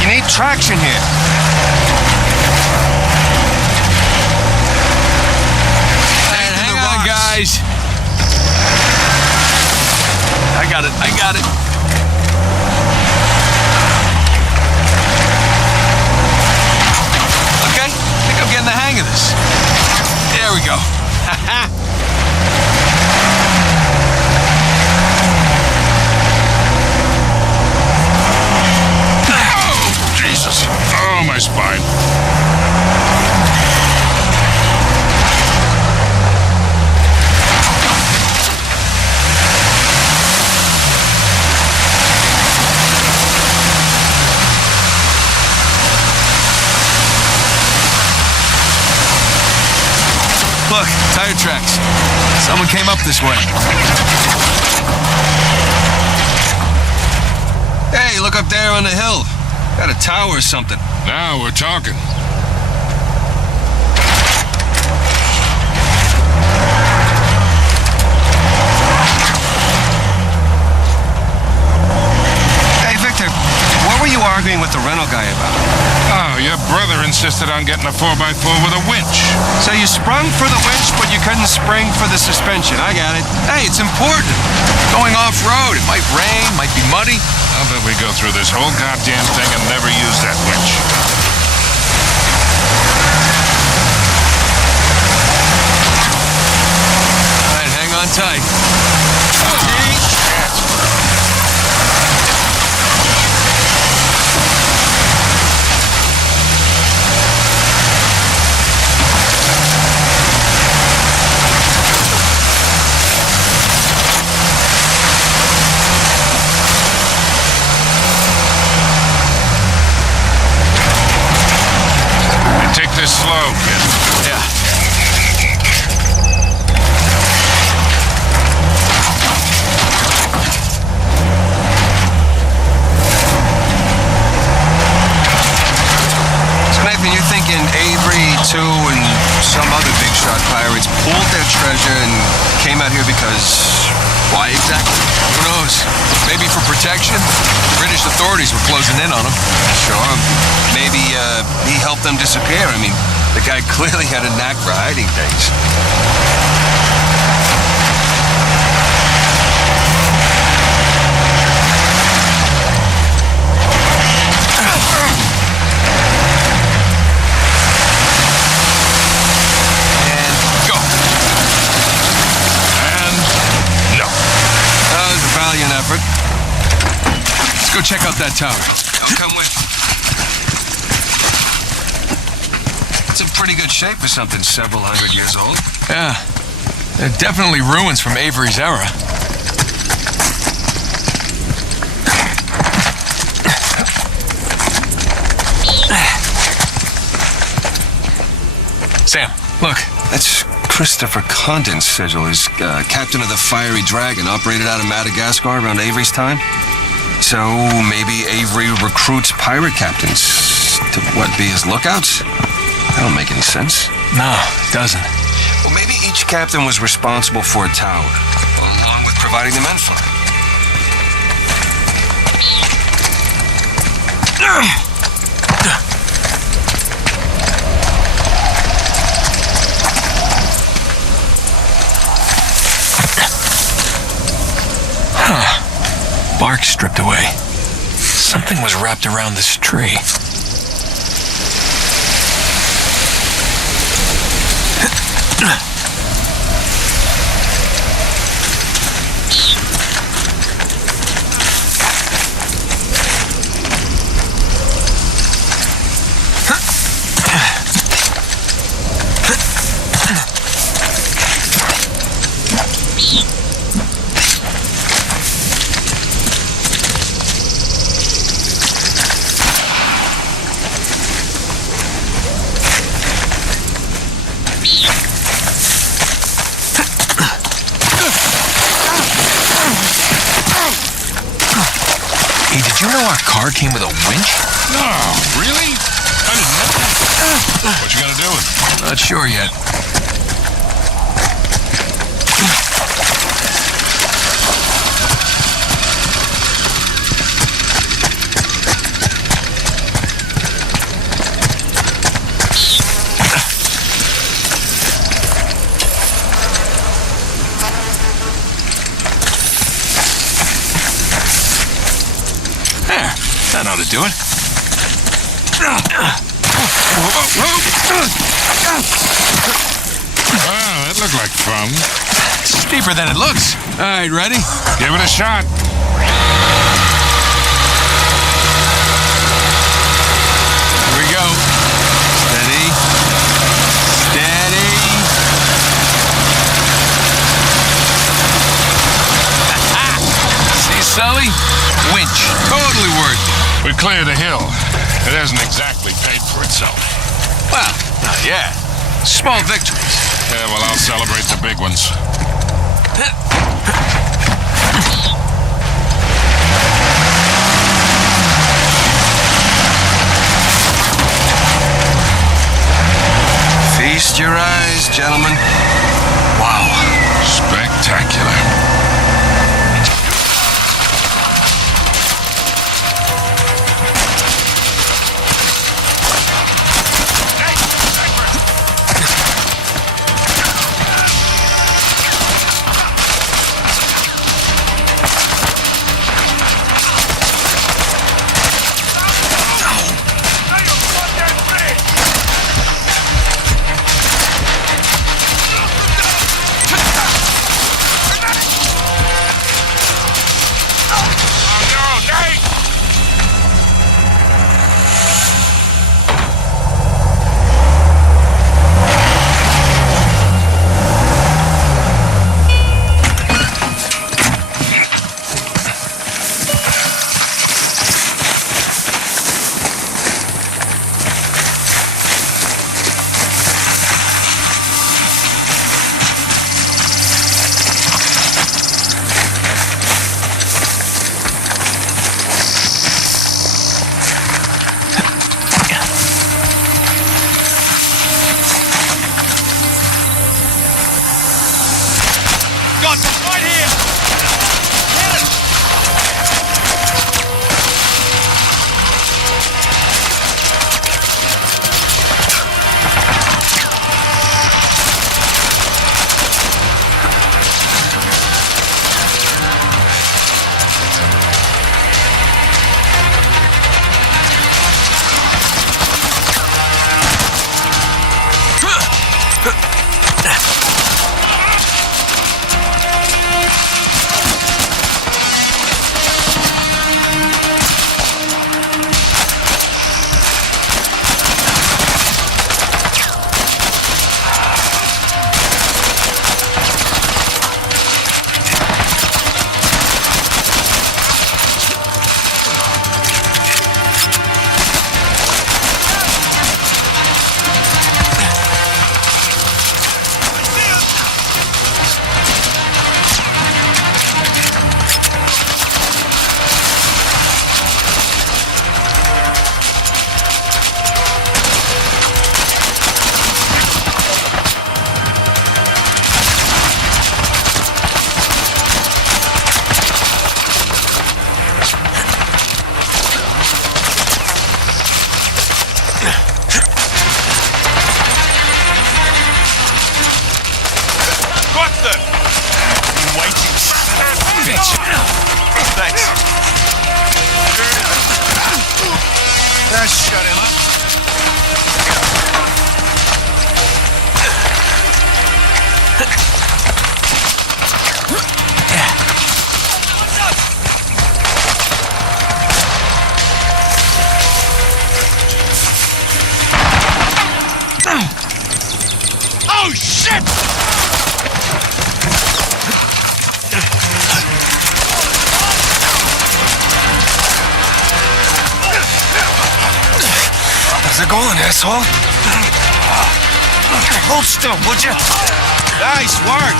You need traction here. Hang on, guys. I got it. Okay, I think I'm getting the hang of this. There we go. Oh, Jesus. Oh, my spine. Look, tire tracks. Someone came up this way. Hey, look up there on the hill. Got a tower or something. Now we're talking. Hey, Victor, what were you arguing with the rental guy about? Oh, your brother insisted on getting a 4x4 with a winch. So you sprung for the winch, but you couldn't spring for the suspension. I got it. Hey, it's important. Going off-road. It might rain, might be muddy. I'll bet we go through this whole goddamn thing and never use that winch. All right, hang on tight. Take this slow, kid. Yeah. So, Nathan, you're thinking Avery, too, and some other big shot pirates pulled their treasure and came out here because... Why exactly? Who knows? Maybe for protection? British authorities were closing in on them. Sure. Maybe he helped them disappear. I mean, the guy clearly had a knack for hiding things. And go. And no. That was a valiant effort. Let's go check out that tower. I'll come with. It's in pretty good shape for something several hundred years old. Yeah. They're definitely ruins from Avery's era. Sam, look. That's Christopher Condon's sigil. He's captain of the Fiery Dragon, operated out of Madagascar around Avery's time. So maybe Avery recruits pirate captains to, be his lookouts? That don't make any sense. No, it doesn't. Well, maybe each captain was responsible for a tower, along with providing the men for it. Bark stripped away. Something was wrapped around this tree. You know our car came with a winch? No, really? I didn't know that. What you gonna do with it? Not sure yet. That ought to do it. Wow, that looked like fun. It's steeper than it looks. All right, ready? Give it a shot. Here we go. Steady. Steady. See, Sully? Winch. Totally worth it. We cleared a hill. It hasn't exactly paid for itself. Well, not yet. Small victories. Yeah, well, I'll celebrate the big ones. Feast your eyes, gentlemen. Wow. Spectacular. then. I'm waiting. Bitch. Thanks. That shut him up. Oh, shit! How's it going, asshole? Hold still, would you? Nice work.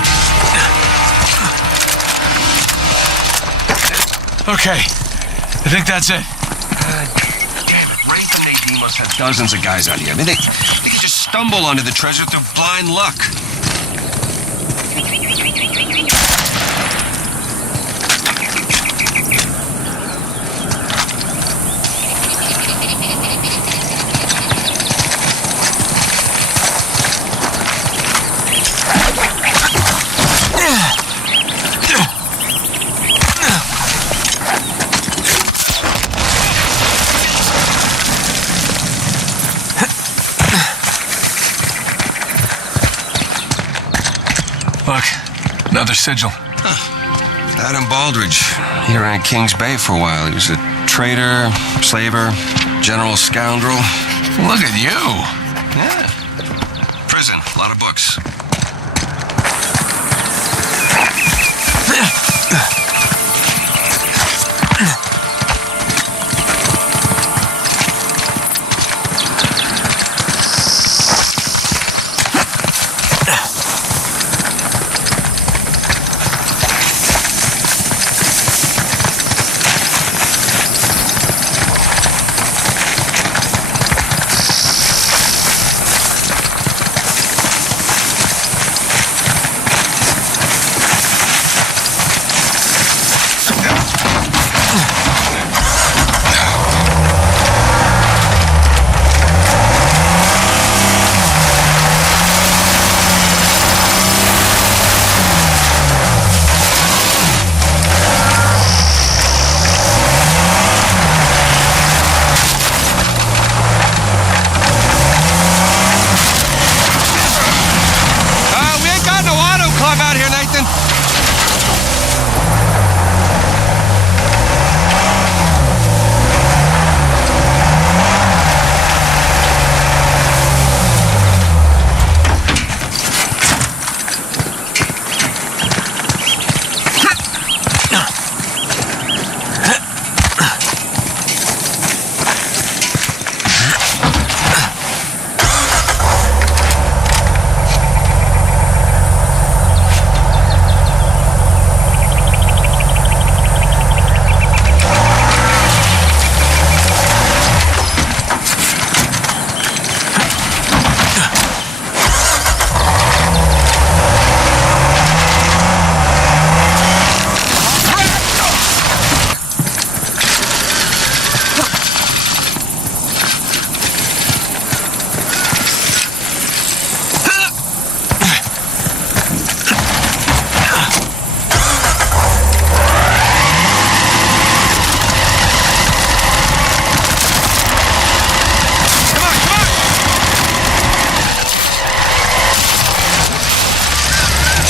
Okay. I think that's it. Rafe and Nadine must have dozens of guys out here. I mean, they could just stumble onto the treasure through blind luck. Look, another sigil. Adam Baldridge, he ran Kings Bay for a while. He was a trader, slaver, general scoundrel. Look at you. Yeah. Prison, a lot of books.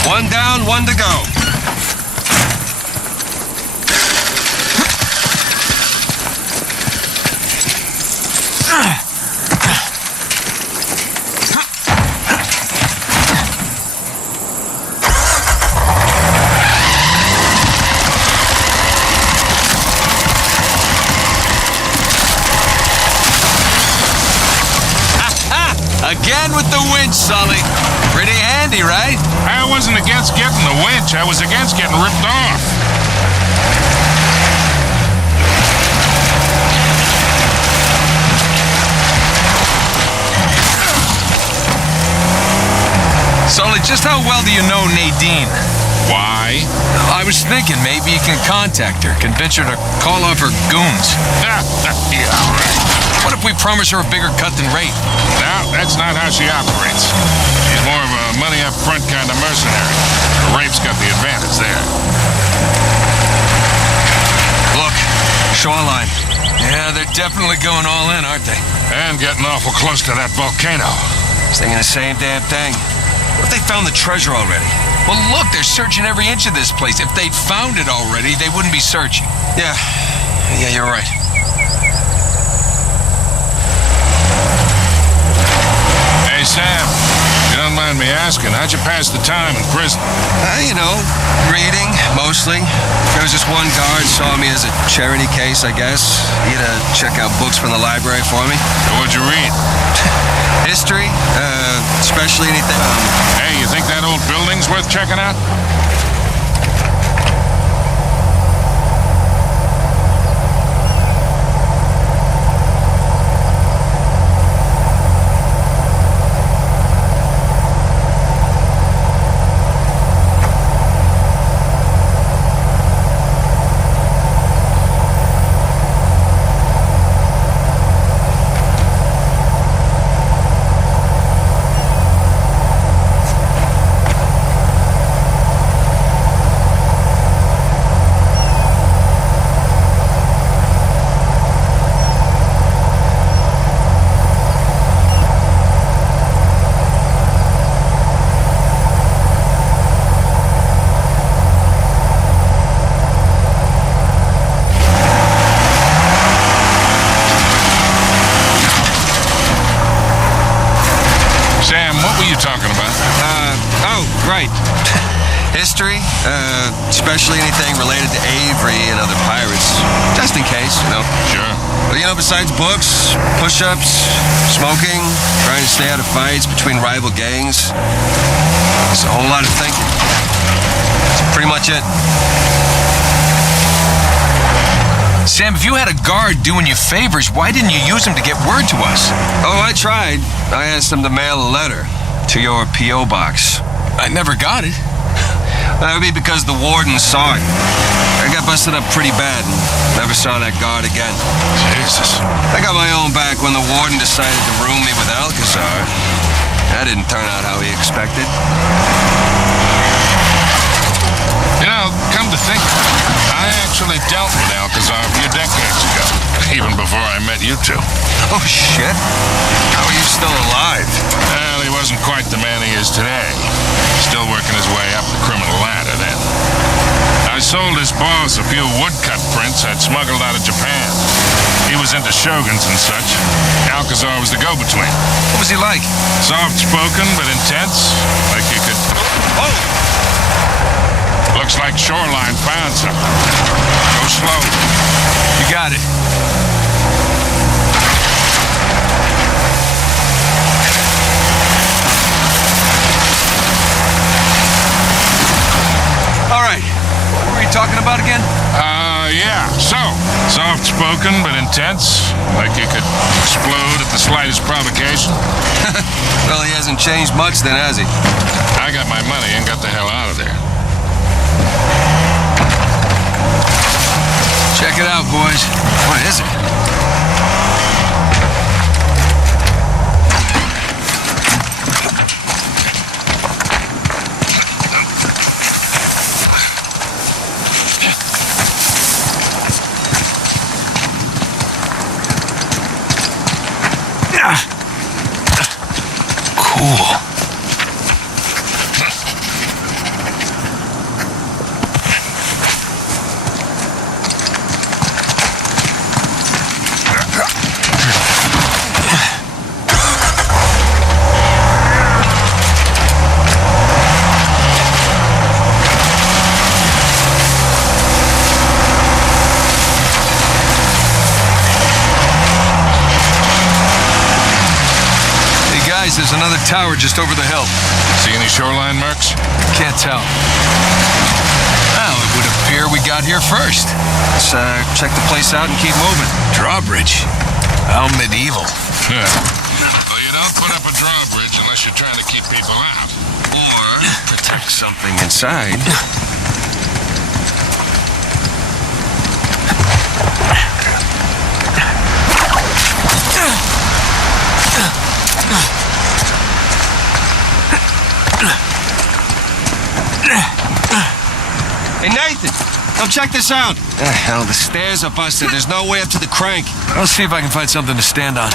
One down, one to go. Again with the winch, Sully. Pretty handy, right? I wasn't against getting the winch. I was against getting ripped off. Sully, just how well do you know Nadine? Why? I was thinking maybe you can contact her, convince her to call off her goons. Yeah, right. What if we promise her a bigger cut than Rafe? No, that's not how she operates. She's more of a money up front kind of mercenary. Rafe's got the advantage there. Look, shoreline. Yeah, they're definitely going all in, aren't they? And getting awful close to that volcano. I was thinking the same damn thing. What if they found the treasure already? Well, look, they're searching every inch of this place. If they'd found it already, they wouldn't be searching. Yeah, you're right. Hey, Sam, if you don't mind me asking, how'd you pass the time in prison? Reading, mostly. There was just one guard saw me as a charity case, I guess. He had to check out books from the library for me. So what'd you read? History, especially anything. Hey, you think that old building's worth checking out? History, especially anything related to Avery and other pirates. Just in case, you know. Sure. But, besides books, push-ups, smoking, trying to stay out of fights between rival gangs, it's a whole lot of thinking. That's pretty much it. Sam, if you had a guard doing you favors, why didn't you use him to get word to us? Oh, I tried. I asked him to mail a letter to your P.O. box. I never got it. That would be because the warden saw it. I got busted up pretty bad and never saw that guard again. Jesus. I got my own back when the warden decided to room me with Alcazar. That didn't turn out how he expected. You know, come to think of it, I actually dealt with Alcazar a few decades ago, even before I met you two. Oh, shit. How are you still alive? Well, he wasn't quite the man he is today. Still working his way up the criminal ladder then. I sold his boss a few woodcut prints I'd smuggled out of Japan. He was into shoguns and such. Alcazar was the go-between. What was he like? Soft-spoken but intense, like you could... Oh! Looks like Shoreline found something. Go slow. You got it. All right. What were we talking about again? Yeah. So, soft-spoken but intense, like you could explode at the slightest provocation. Well, he hasn't changed much then, has he? I got my money and got the hell out of there. Check it out, boys. What is it? Cool. There's another tower just over the hill. See any shoreline marks? Can't tell. Well, it would appear we got here first. Let's check the place out and keep moving. Drawbridge. How medieval. Yeah. Well, you don't put up a drawbridge unless you're trying to keep people out. Or protect something inside. Hey, Nathan, come check this out. Hell, the stairs are busted. There's no way up to the crank. I'll see if I can find something to stand on.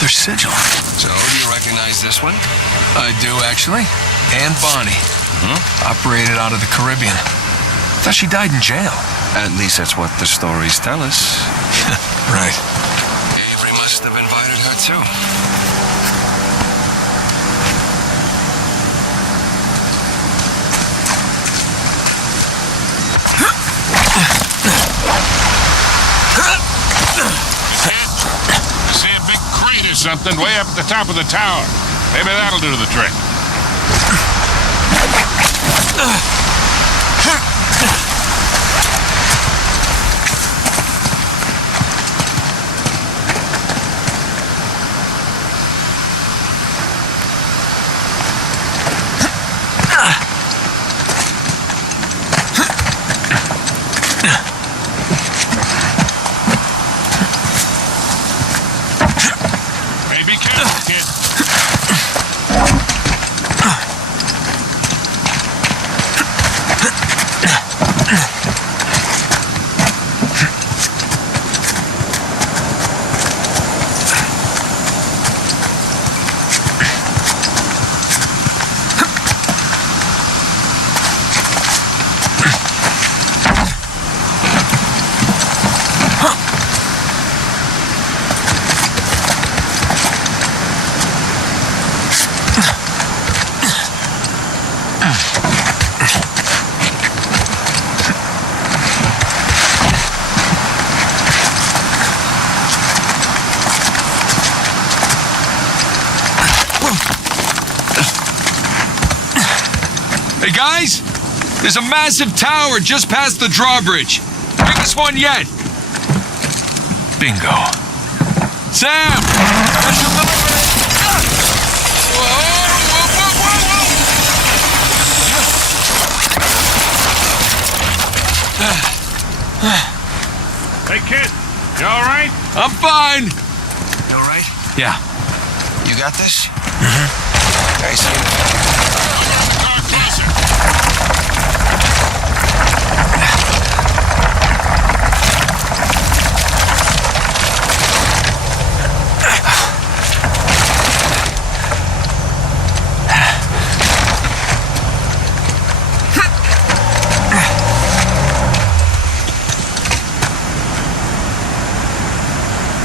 Another sigil. So, do you recognize this one? I do, actually. Anne Bonny. Operated out of the Caribbean. Thought she died in jail. At least that's what the stories tell us. Right. Avery must have invited her, too. I see a big crate or something way up at the top of the tower. Maybe that'll do the trick. Hey, be careful, kid. Hey, guys! There's a massive tower just past the drawbridge. Biggest one yet. Bingo. Sam! Hey, kid. You all right? I'm fine. You all right? Yeah. You got this? I see you. Car closer.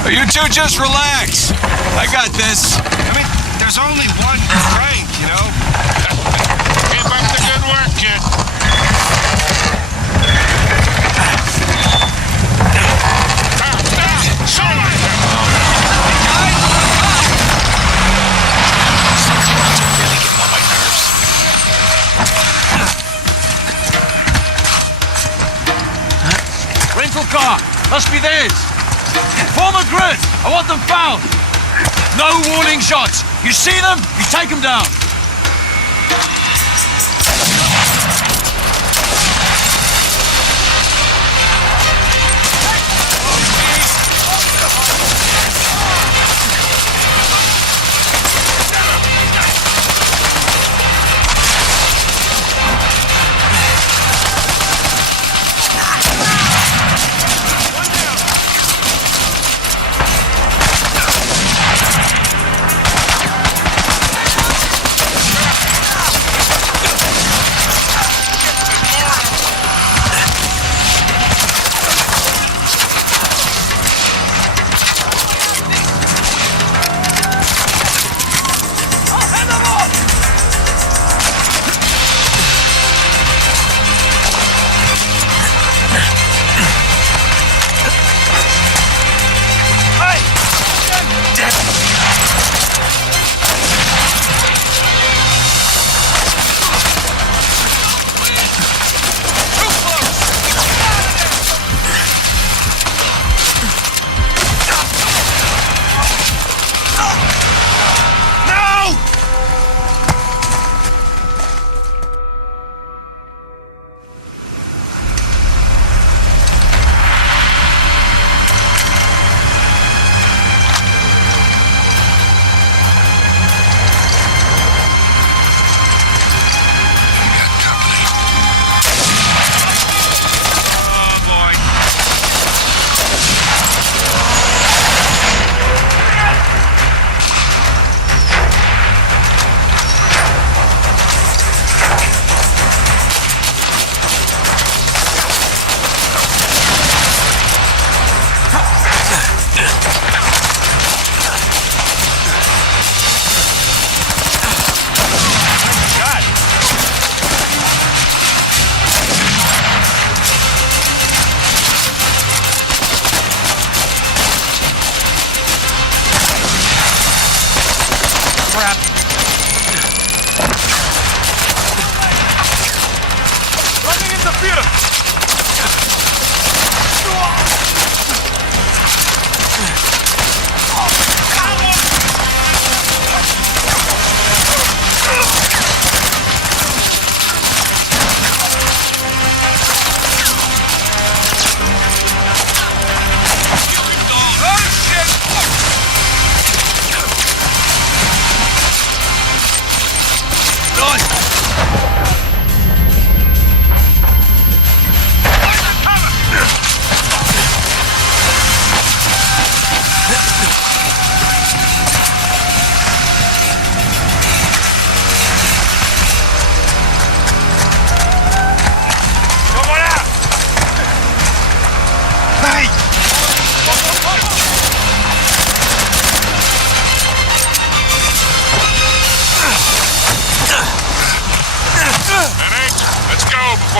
You two just relax. I got this. I mean, there's only one crank, you know? Keep up the good work, kid. Really getting on my nerves. Rental car. Must be theirs. Form a grid. I want them found. No warning shots. You see them, you take them down.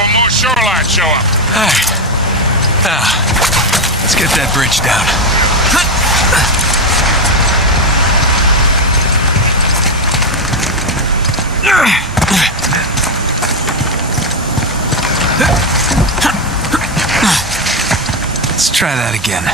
before more shoreline show up. All right. Now, let's get that bridge down. Let's try that again.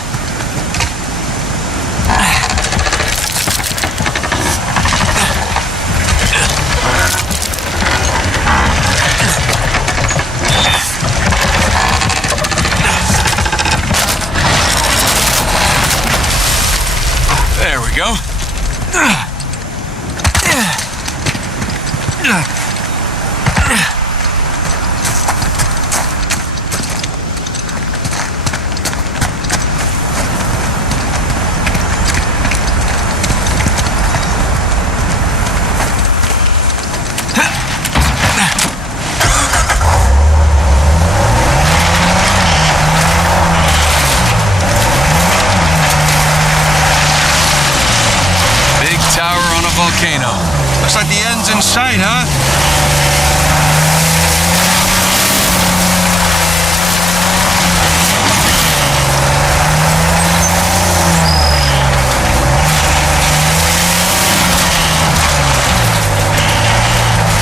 There we go. Volcano. Looks like the end's in sight, huh?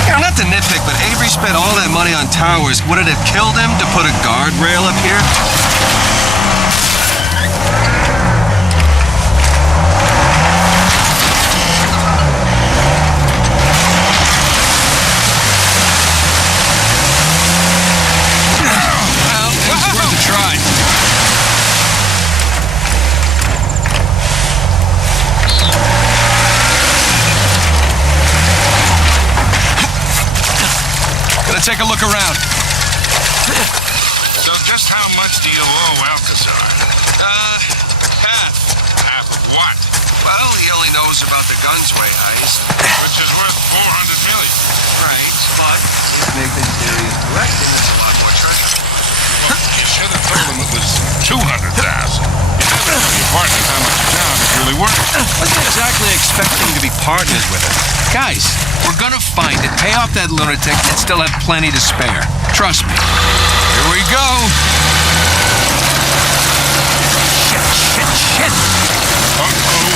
You know, not to nitpick, but Avery spent all that money on towers. Would it have killed him to put a guardrail up here? Take a look around. So just how much do you owe Alcazar? Half. Half of what? Well, he only knows about the Gunsway heist. Which is worth $400 million. Right, but if Nathan's theory is correct, then it's a lot more trade. Well, you should have told him it was $200,000. You never tell your partners how much a job is really worth. Wasn't exactly expecting to be partners with him. Guys, we're gonna find it, pay off that lunatic, and still have plenty to spare. Trust me. Here we go. Shit. Uh-oh.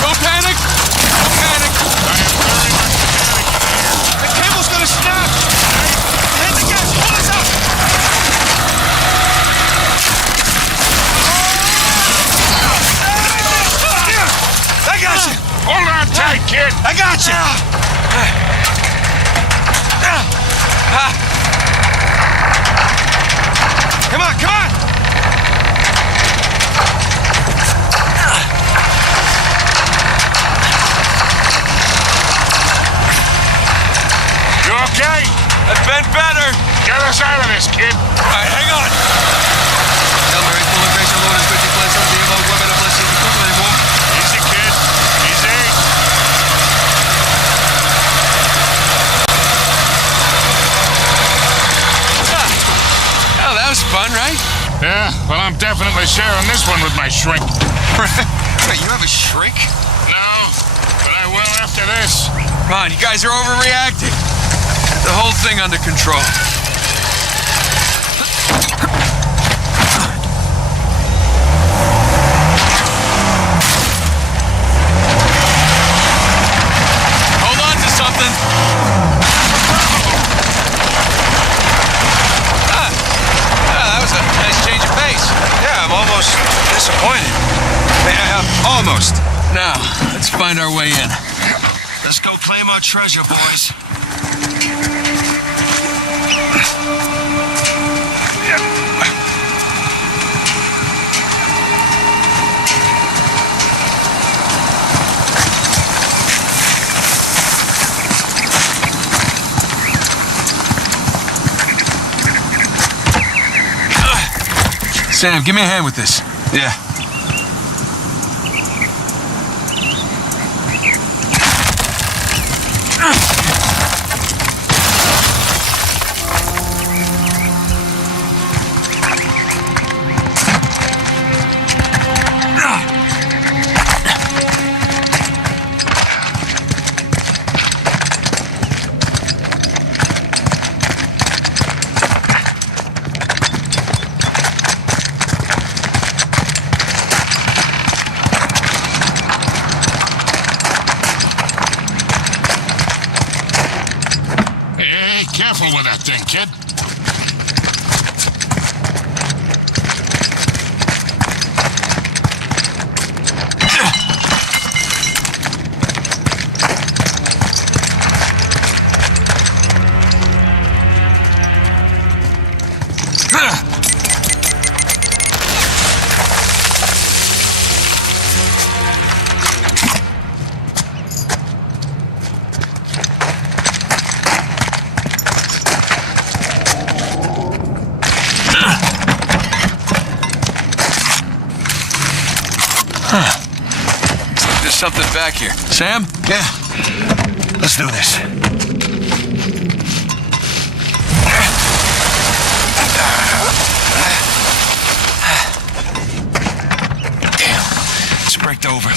Don't panic. Don't panic. I am very much panicking. The cable's gonna snap. Hit the gas. Pull us up. I got you. Hold on tight, kid. I got you. Come on, come on! You okay? I've been better. Get us out of this, kid. All right, hang on. Easy, kid. Easy. Oh, that was fun, right? Yeah, well, I'm definitely sharing this one with my shrink. Wait, you have a shrink? No, but I will after this. Come on, you guys are overreacting. Get the whole thing under control. Hold on to something. That was a nice change of pace. Yeah, I'm almost disappointed. Almost. Now, let's find our way in. Let's go claim our treasure, boys. Sam, give me a hand with this. Yeah. Hey, careful with that thing, kid. There's something back here. Sam? Yeah. Let's do this. Damn. It's braked over.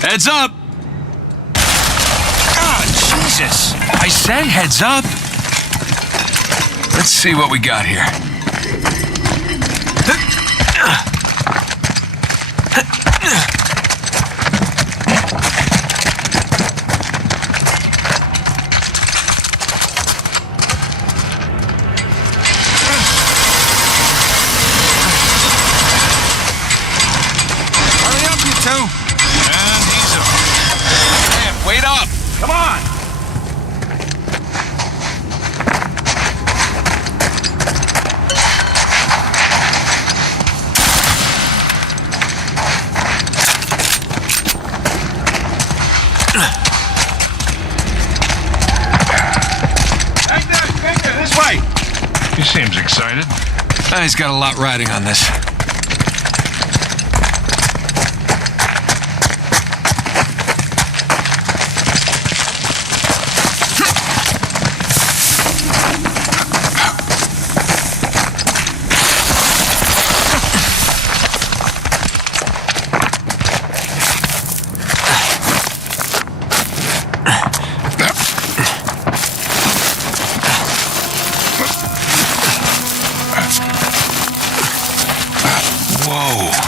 Heads up! God, Jesus! I said heads up! Let's see what we got here. Hurry up, you two. And he's up. Man, wait up! Come on. Hey there, Victor, this way. He seems excited. He's got a lot riding on this. Whoa.